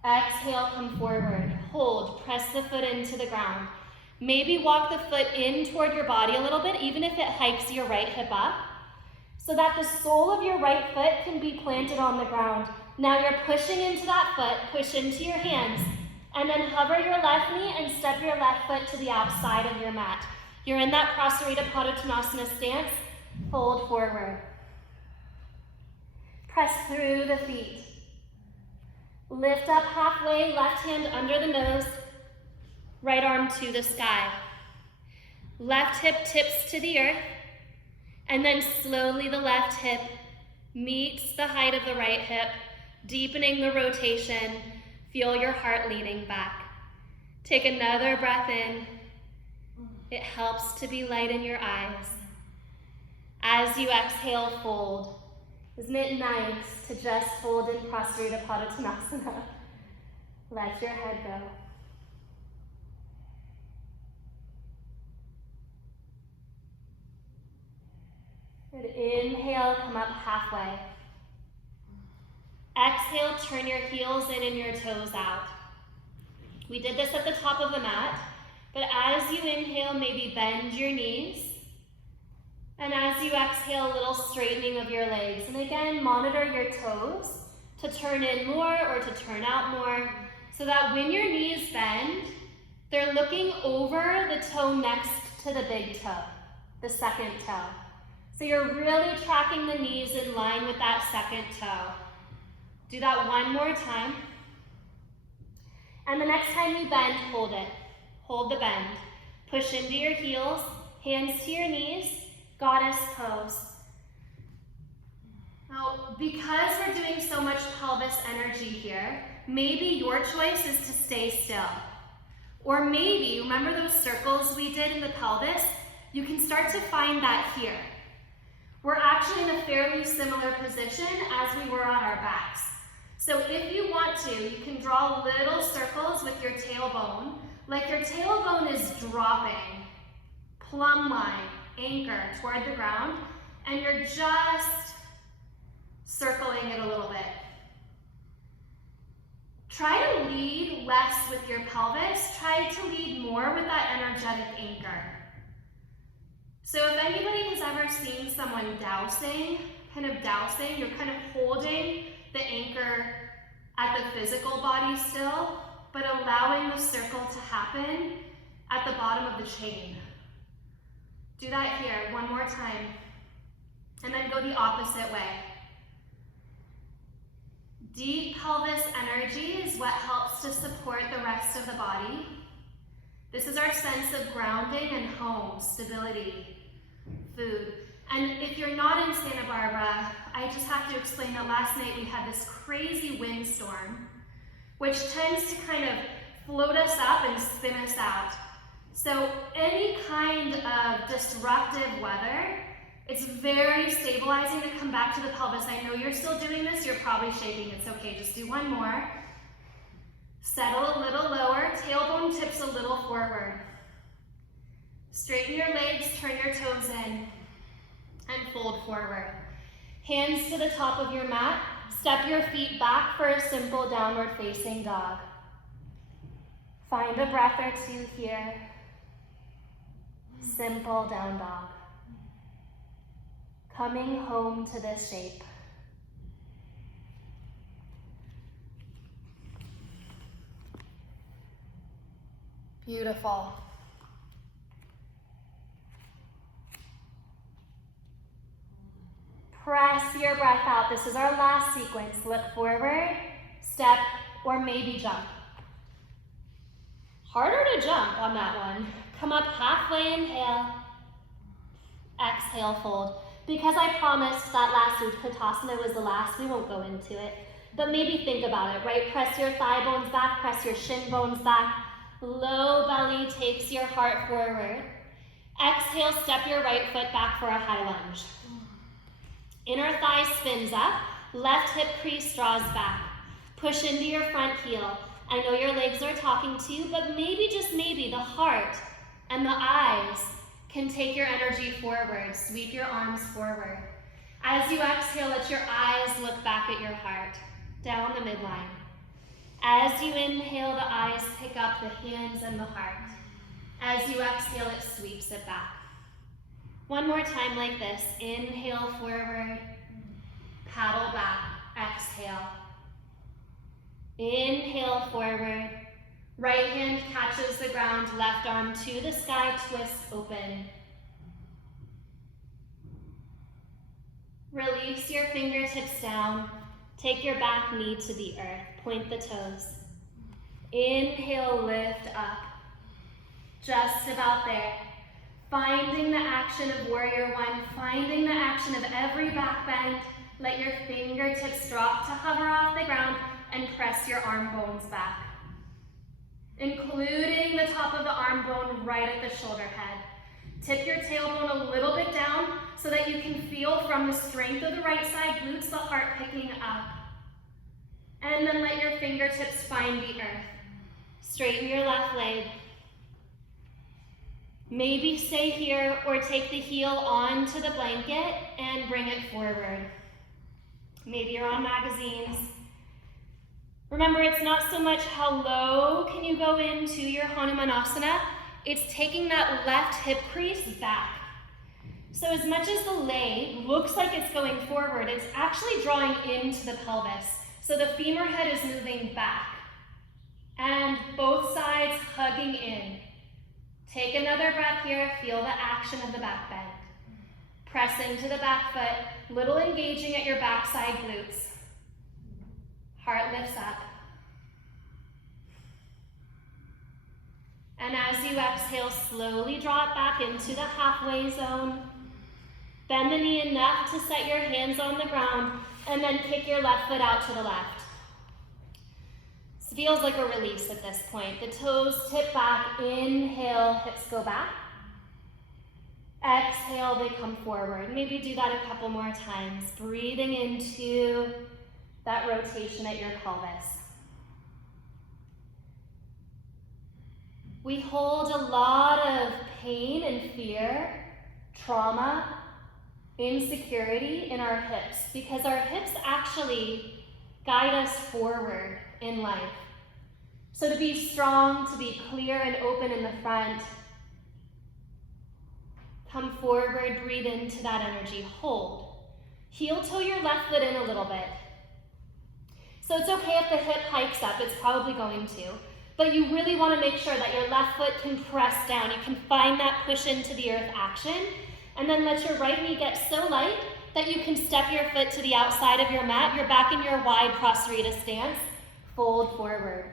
Exhale, come forward. Hold, press the foot into the ground. Maybe walk the foot in toward your body a little bit, even if it hikes your right hip up, so that the sole of your right foot can be planted on the ground. Now you're pushing into that foot, push into your hands, and then hover your left knee and step your left foot to the outside of your mat. You're in that Prasarita Padottanasana stance. Fold forward. Press through the feet. Lift up halfway, left hand under the nose, right arm to the sky. Left hip tips to the earth, and then slowly the left hip meets the height of the right hip, deepening the rotation. Feel your heart leaning back. Take another breath in. It helps to be light in your eyes. As you exhale, fold. Isn't it nice to just fold in Prasarita Padottanasana? Let your head go. Good. Inhale, come up halfway. Exhale, turn your heels in and your toes out. We did this at the top of the mat, but as you inhale, maybe bend your knees. And as you exhale, a little straightening of your legs. And again, monitor your toes to turn in more or to turn out more, so that when your knees bend, they're looking over the toe next to the big toe, the second toe. So you're really tracking the knees in line with that second toe. Do that one more time. And the next time you bend, hold it. Hold the bend. Push into your heels, hands to your knees, goddess pose. Now, because we're doing so much pelvis energy here, maybe your choice is to stay still. Or maybe, remember those circles we did in the pelvis? You can start to find that here. We're actually in a fairly similar position as we were on our backs. So if you want to, you can draw little circles with your tailbone, like your tailbone is dropping, plumb line, anchor toward the ground, and you're just circling it a little bit. Try to lead less with your pelvis. Try to lead more with that energetic anchor. So if anybody has ever seen someone dowsing, you're kind of holding the anchor at the physical body still, but allowing the circle to happen at the bottom of the chain. Do that here, one more time. And then go the opposite way. Deep pelvis energy is what helps to support the rest of the body. This is our sense of grounding and home, stability, food. And if you're not in Santa Barbara, I just have to explain that last night we had this crazy windstorm, which tends to kind of float us up and spin us out. So any kind of disruptive weather, it's very stabilizing to come back to the pelvis. I know you're still doing this, you're probably shaking, it's okay, just do one more. Settle a little lower, tailbone tips a little forward. Straighten your legs, turn your toes in, and fold forward. Hands to the top of your mat, step your feet back for a simple downward facing dog. Find a breath or two here. Simple down dog. Coming home to this shape. Beautiful. Press your breath out. This is our last sequence. Look forward, step, or maybe jump. Harder to jump on that one. Come up halfway, inhale. Exhale, fold. Because I promised that last Utkatasana was the last, we won't go into it. But maybe think about it, right? Press your thigh bones back, press your shin bones back. Low belly takes your heart forward. Exhale, step your right foot back for a high lunge. Inner thigh spins up, left hip crease draws back. Push into your front heel. I know your legs are talking to you, but maybe, just maybe, the heart and the eyes can take your energy forward. Sweep your arms forward. As you exhale, let your eyes look back at your heart, down the midline. As you inhale, the eyes pick up the hands and the heart. As you exhale, it sweeps it back. One more time like this. Inhale forward, paddle back, exhale. Inhale forward, right hand catches the ground, left arm to the sky, twist open. Release your fingertips down, take your back knee to the earth, point the toes. Inhale, lift up, just about there. Finding the action of warrior one, finding the action of every back bend. Let your fingertips drop to hover off the ground and press your arm bones back. Including the top of the arm bone right at the shoulder head. Tip your tailbone a little bit down so that you can feel from the strength of the right side glutes, the heart picking up. And then let your fingertips find the earth. Straighten your left leg. Maybe stay here or take the heel onto the blanket and bring it forward. Maybe you're on magazines. Remember, it's not so much how low can you go into your Hanumanasana, it's taking that left hip crease back. So as much as the leg looks like it's going forward, it's actually drawing into the pelvis. So the femur head is moving back and both sides hugging in Take another breath here. Feel the action of the back bend. Press into the back foot, little engaging at your backside glutes. Heart lifts up. And as you exhale, slowly drop back into the halfway zone. Bend the knee enough to set your hands on the ground, and then kick your left foot out to the left. This feels like a release at this point. The toes tip back, inhale, hips go back. Exhale, they come forward. Maybe do that a couple more times, breathing into that rotation at your pelvis. We hold a lot of pain and fear, trauma, insecurity in our hips because our hips actually guide us forward in life. So to be strong, to be clear and open in the front, come forward, breathe into that energy, hold. Heel toe your left foot in a little bit. So it's okay if the hip hikes up, it's probably going to, but you really want to make sure that your left foot can press down. You can find that push into the earth action, and then let your right knee get so light that you can step your foot to the outside of your mat. You're back in your wide prostrata stance. Fold forward.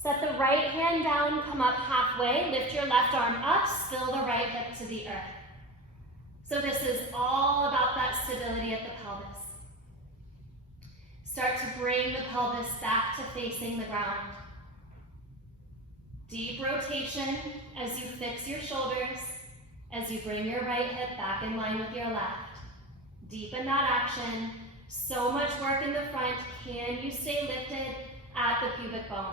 Set the right hand down, come up halfway, lift your left arm up, spill the right hip to the earth. So this is all about that stability at the pelvis. Start to bring the pelvis back to facing the ground. Deep rotation as you fix your shoulders, as you bring your right hip back in line with your left. Deepen that action. So much work in the front. Can you stay lifted at the pubic bone?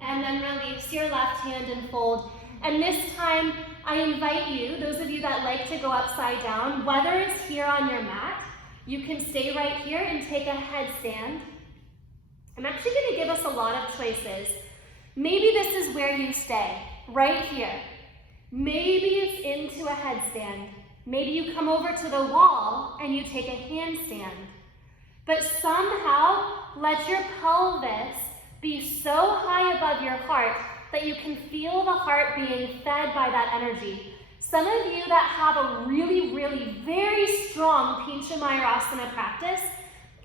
And then release your left hand and fold. And this time, I invite you, those of you that like to go upside down, whether it's here on your mat, you can stay right here and take a headstand. I'm actually going to give us a lot of choices. Maybe this is where you stay, right here. Maybe it's into a headstand. Maybe you come over to the wall and you take a handstand. But somehow, let your pelvis be so high above your heart that you can feel the heart being fed by that energy. Some of you that have a really, really very strong Hanumanasana practice,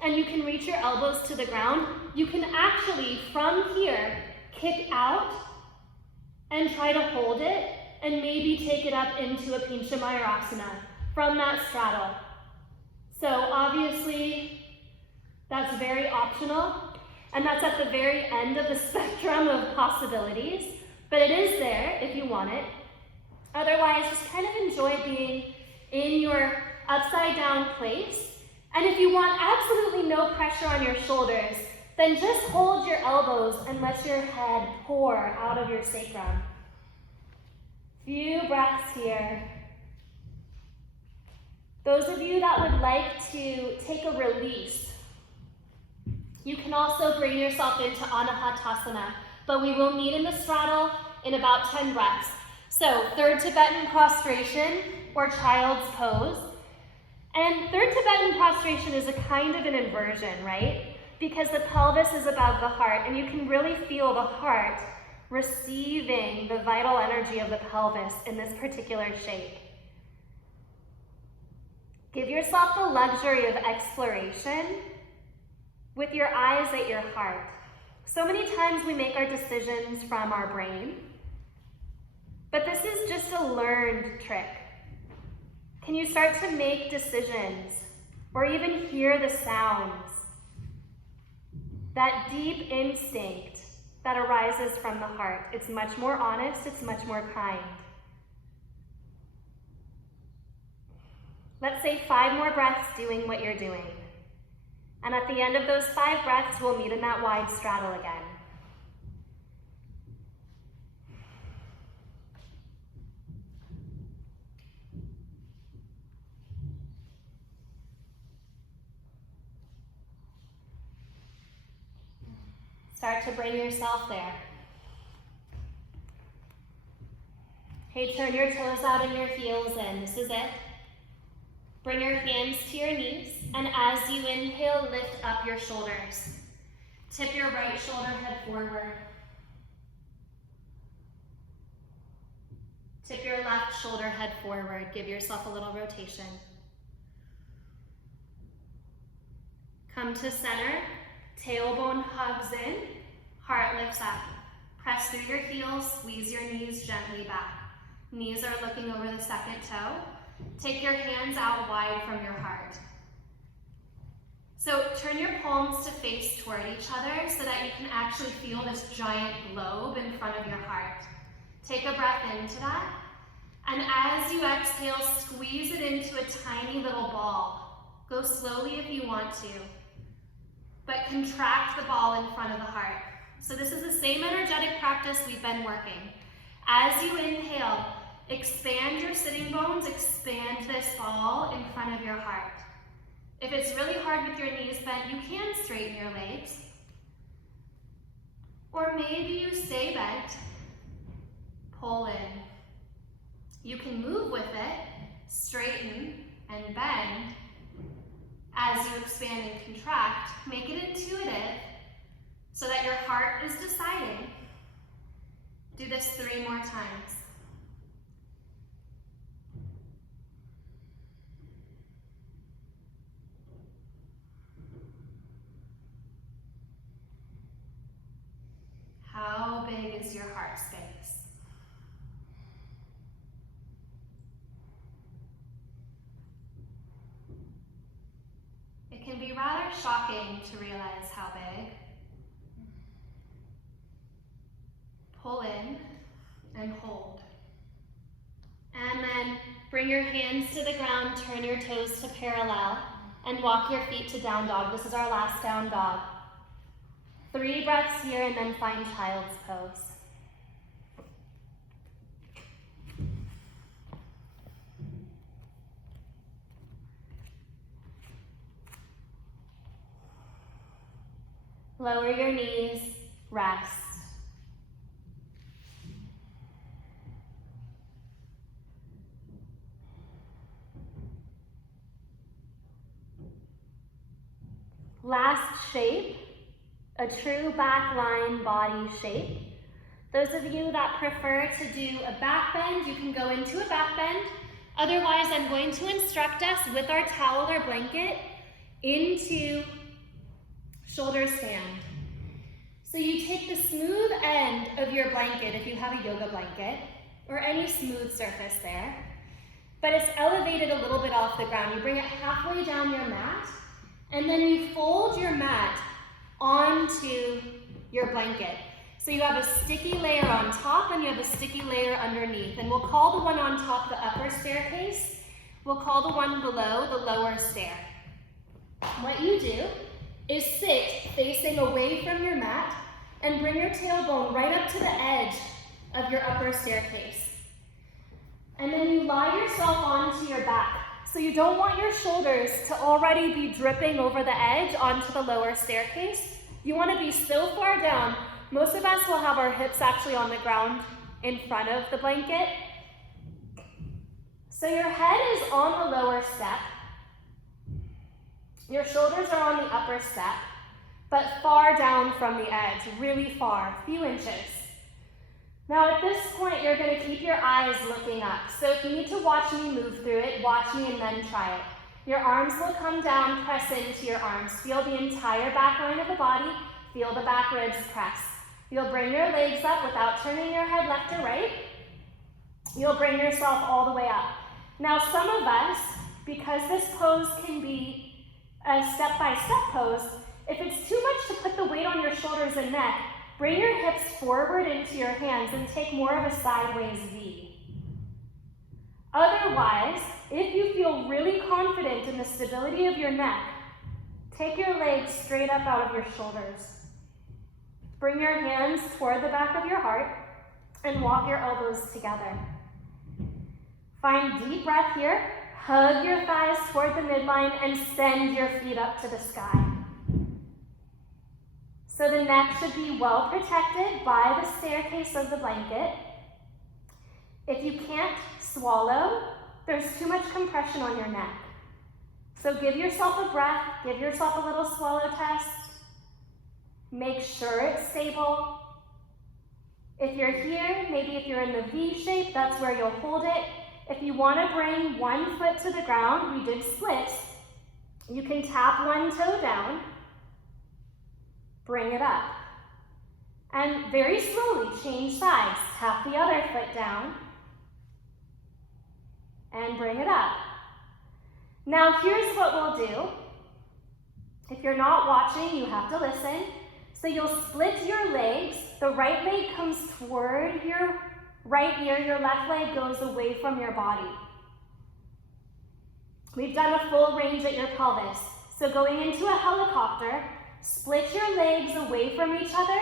and you can reach your elbows to the ground, you can actually, from here, kick out and try to hold it, and maybe take it up into a Hanumanasana from that straddle. So obviously, that's very optional, and that's at the very end of the spectrum of possibilities, but it is there if you want it. Otherwise, just kind of enjoy being in your upside down place. And if you want absolutely no pressure on your shoulders, then just hold your elbows and let your head pour out of your sacrum. Few breaths here. Those of you that would like to take a release, you can also bring yourself into Hanumanasana, but we will meet in the straddle in about 10 breaths. So, third Tibetan prostration or child's pose. And third Tibetan prostration is a kind of an inversion, right? Because the pelvis is above the heart, and you can really feel the heart receiving the vital energy of the pelvis in this particular shape. Give yourself the luxury of exploration with your eyes at your heart. So many times we make our decisions from our brain, but this is just a learned trick. Can you start to make decisions or even hear the sounds? That deep instinct that arises from the heart. It's much more honest, it's much more kind. Let's say 5 more breaths doing what you're doing. And at the end of those 5 breaths, we'll meet in that wide straddle again. Start to bring yourself there. Okay, turn your toes out and your heels in. This is it. Bring your hands to your knees, and as you inhale, lift up your shoulders. Tip your right shoulder, head forward. Tip your left shoulder, head forward. Give yourself a little rotation. Come to center. Tailbone hugs in. Heart lifts up. Press through your heels. Squeeze your knees gently back. Knees are looking over the second toe. Take your hands out wide from your heart. So turn your palms to face toward each other so that you can actually feel this giant globe in front of your heart. Take a breath into that. And as you exhale, squeeze it into a tiny little ball. Go slowly if you want to, but contract the ball in front of the heart. So this is the same energetic practice we've been working. As you inhale, expand your sitting bones, expand this ball in front of your heart. If it's really hard with your knees bent, you can straighten your legs. Or maybe you stay bent, pull in. You can move with it, straighten and bend. As you expand and contract, make it intuitive so that your heart is deciding. Do this 3 more times. How big is your heart space? It can be rather shocking to realize how big. Pull in and hold. And then bring your hands to the ground, turn your toes to parallel, and walk your feet to down dog. This is our last down dog. 3 breaths here and then find child's pose. Lower your knees, rest. Last shape, a true back line body shape. Those of you that prefer to do a back bend, you can go into a back bend. Otherwise, I'm going to instruct us with our towel or blanket into shoulder stand. So you take the smooth end of your blanket, if you have a yoga blanket, or any smooth surface there, but it's elevated a little bit off the ground. You bring it halfway down your mat, and then you fold your mat onto your blanket. So you have a sticky layer on top and you have a sticky layer underneath. And we'll call the one on top the upper staircase. We'll call the one below the lower stair. What you do is sit facing away from your mat and bring your tailbone right up to the edge of your upper staircase. And then you lie yourself onto your back. So you don't want your shoulders to already be dripping over the edge onto the lower staircase. You want to be so far down. Most of us will have our hips actually on the ground in front of the blanket. So your head is on the lower step. Your shoulders are on the upper step, but far down from the edge, really far, a few inches. Now at this point, you're going to keep your eyes looking up. So if you need to watch me move through it, watch me and then try it. Your arms will come down, press into your arms. Feel the entire back line of the body. Feel the back ribs press. You'll bring your legs up without turning your head left or right. You'll bring yourself all the way up. Now some of us, because this pose can be a step-by-step pose, if it's too much to put the weight on your shoulders and neck, bring your hips forward into your hands and take more of a sideways V. Otherwise, if you feel really confident in the stability of your neck, take your legs straight up out of your shoulders. Bring your hands toward the back of your heart and walk your elbows together. Find deep breath here. Hug your thighs toward the midline and send your feet up to the sky. So the neck should be well protected by the staircase of the blanket. If you can't swallow, there's too much compression on your neck. So give yourself a breath, give yourself a little swallow test. Make sure it's stable. If you're here, maybe if you're in the V shape, that's where you'll hold it. If you want to bring one foot to the ground, we did splits. You can tap one toe down, bring it up. And very slowly change sides. Tap the other foot down and bring it up. Now here's what we'll do. If you're not watching, you have to listen. So you'll split your legs. The right leg comes toward your right ear. Your left leg goes away from your body. We've done a full range at your pelvis. So going into a helicopter, split your legs away from each other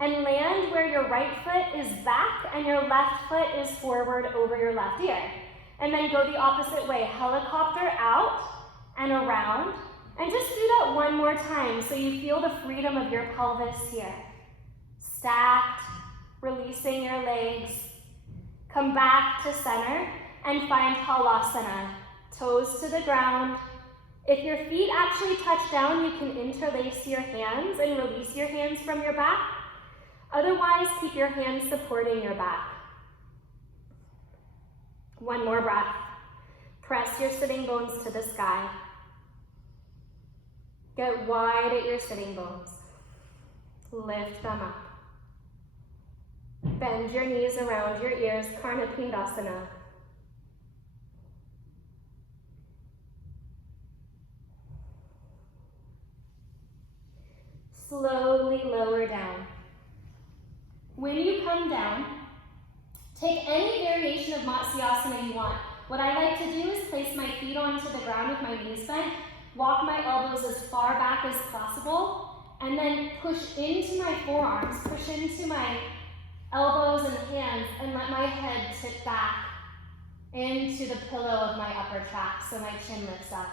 and land where your right foot is back and your left foot is forward over your left ear. And then go the opposite way, helicopter out and around. And just do that one more time so you feel the freedom of your pelvis here. Stacked, releasing your legs. Come back to center and find Halasana. Toes to the ground. If your feet actually touch down, you can interlace your hands and release your hands from your back. Otherwise, keep your hands supporting your back. One more breath. Press your sitting bones to the sky. Get wide at your sitting bones. Lift them up. Bend your knees around your ears, Karna Pindasana. Slowly lower down. When you come down, take any variation of Matsyasana you want. What I like to do is place my feet onto the ground with my knees bent, walk my elbows as far back as possible, and then push into my forearms, push into my elbows and hands, and let my head tip back into the pillow of my upper track so my chin lifts up.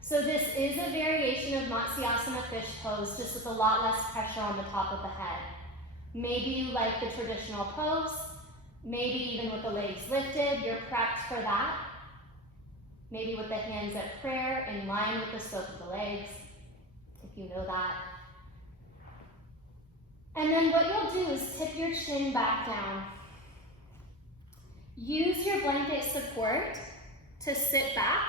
So this is a variation of Matsyasana fish pose, just with a lot less pressure on the top of the head. Maybe you like the traditional pose, maybe even with the legs lifted, you're prepped for that. Maybe with the hands at prayer, in line with the slope of the legs, if you know that. And then what you'll do is tip your chin back down. Use your blanket support to sit back.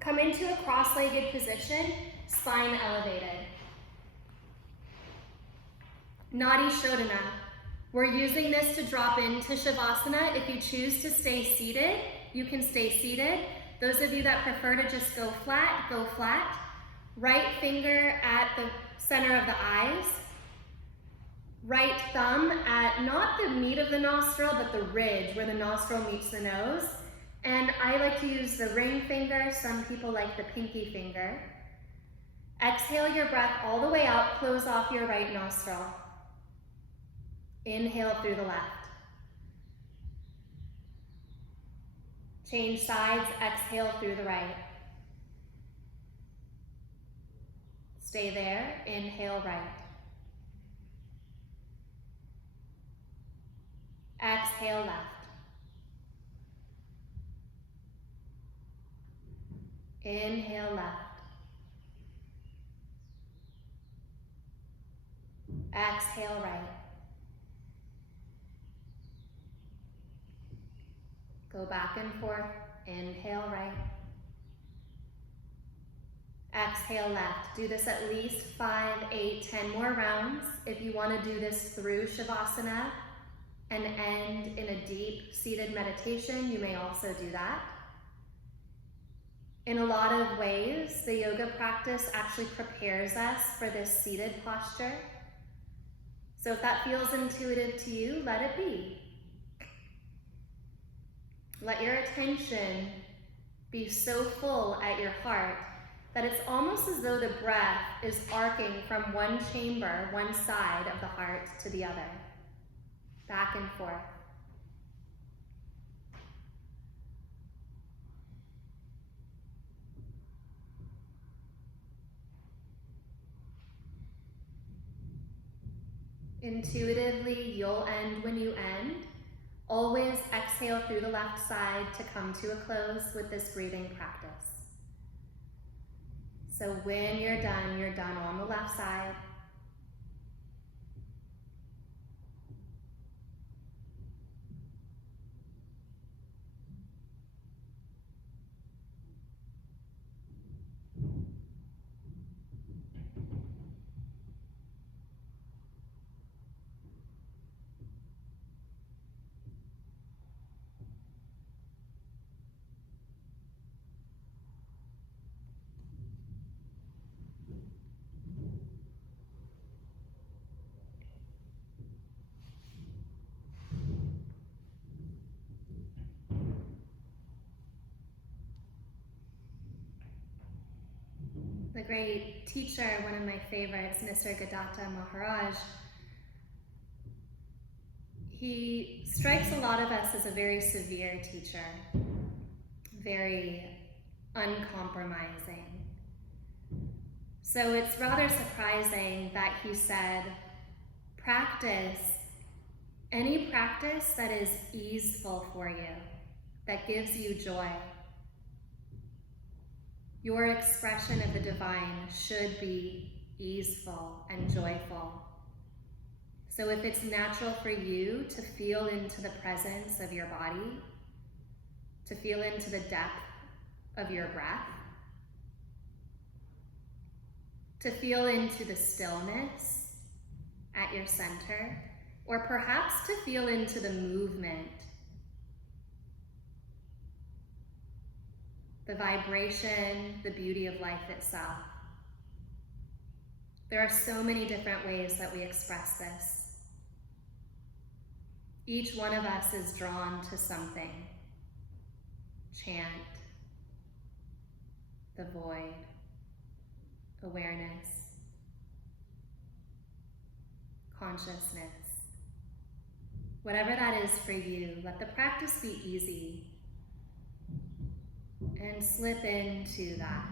Come into a cross-legged position, spine elevated. Nadi Shodhana. We're using this to drop into Shavasana. If you choose to stay seated, you can stay seated. Those of you that prefer to just go flat, go flat. Right finger at the center of the eyes. Right thumb at not the meat of the nostril, but the ridge where the nostril meets the nose. And I like to use the ring finger. Some people like the pinky finger. Exhale your breath all the way out. Close off your right nostril. Inhale through the left. Change sides. Exhale through the right. Stay there. Inhale right. Exhale left. Inhale left. Exhale right. Go back and forth. Inhale right. Exhale left. Do this at least 5, 8, 10 more rounds. If you want to do this through Shavasana and end in a deep seated meditation, you may also do that. In a lot of ways, the yoga practice actually prepares us for this seated posture. So if that feels intuitive to you, let it be. Let your attention be so full at your heart that it's almost as though the breath is arcing from one chamber, one side of the heart to the other, back and forth. Intuitively, you'll end when you end. Always exhale through the left side to come to a close with this breathing practice. So when you're done on the left side. The great teacher, one of my favorites, Nisargadatta Maharaj, he strikes a lot of us as a very severe teacher, very uncompromising. So it's rather surprising that he said, practice, any practice that is easeful for you, that gives you joy. Your expression of the divine should be easeful and joyful. So if it's natural for you to feel into the presence of your body, to feel into the depth of your breath, to feel into the stillness at your center, or perhaps to feel into the movement, the vibration, the beauty of life itself. There are so many different ways that we express this. Each one of us is drawn to something. Chant, the void, awareness, consciousness. Whatever that is for you, let the practice be easy and slip into that.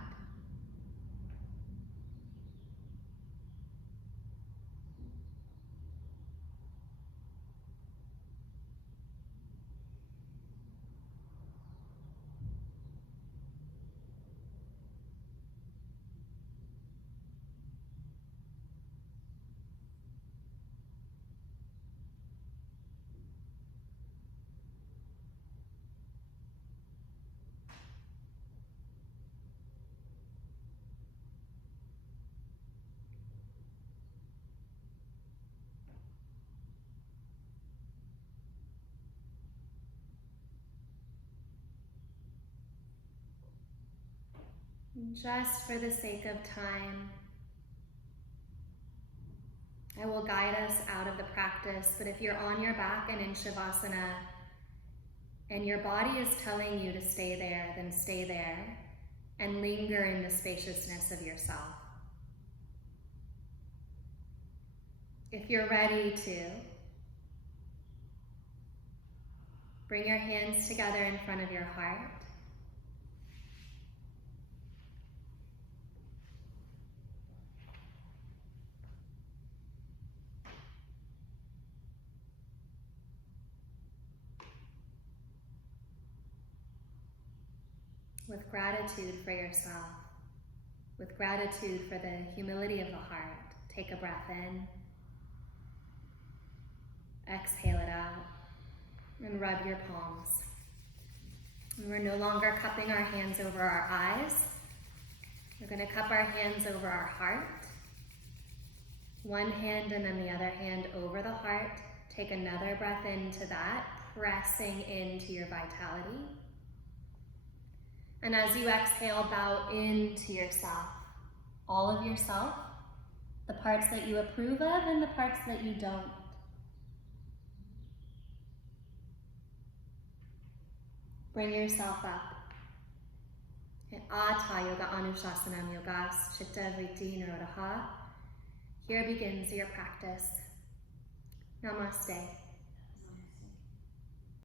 Just for the sake of time, I will guide us out of the practice, but if you're on your back and in Shavasana, and your body is telling you to stay there, then stay there, and linger in the spaciousness of yourself. If you're ready to, bring your hands together in front of your heart. With gratitude for yourself, with gratitude for the humility of the heart, take a breath in, exhale it out, and rub your palms. And we're no longer cupping our hands over our eyes. We're going to cup our hands over our heart. One hand and then the other hand over the heart. Take another breath into that, pressing into your vitality. And as you exhale, bow into yourself, all of yourself, the parts that you approve of and the parts that you don't. Bring yourself up. Ata Yoga Anushasanam Yogas Chitta Vritti Nirodha. Here begins your practice. Namaste.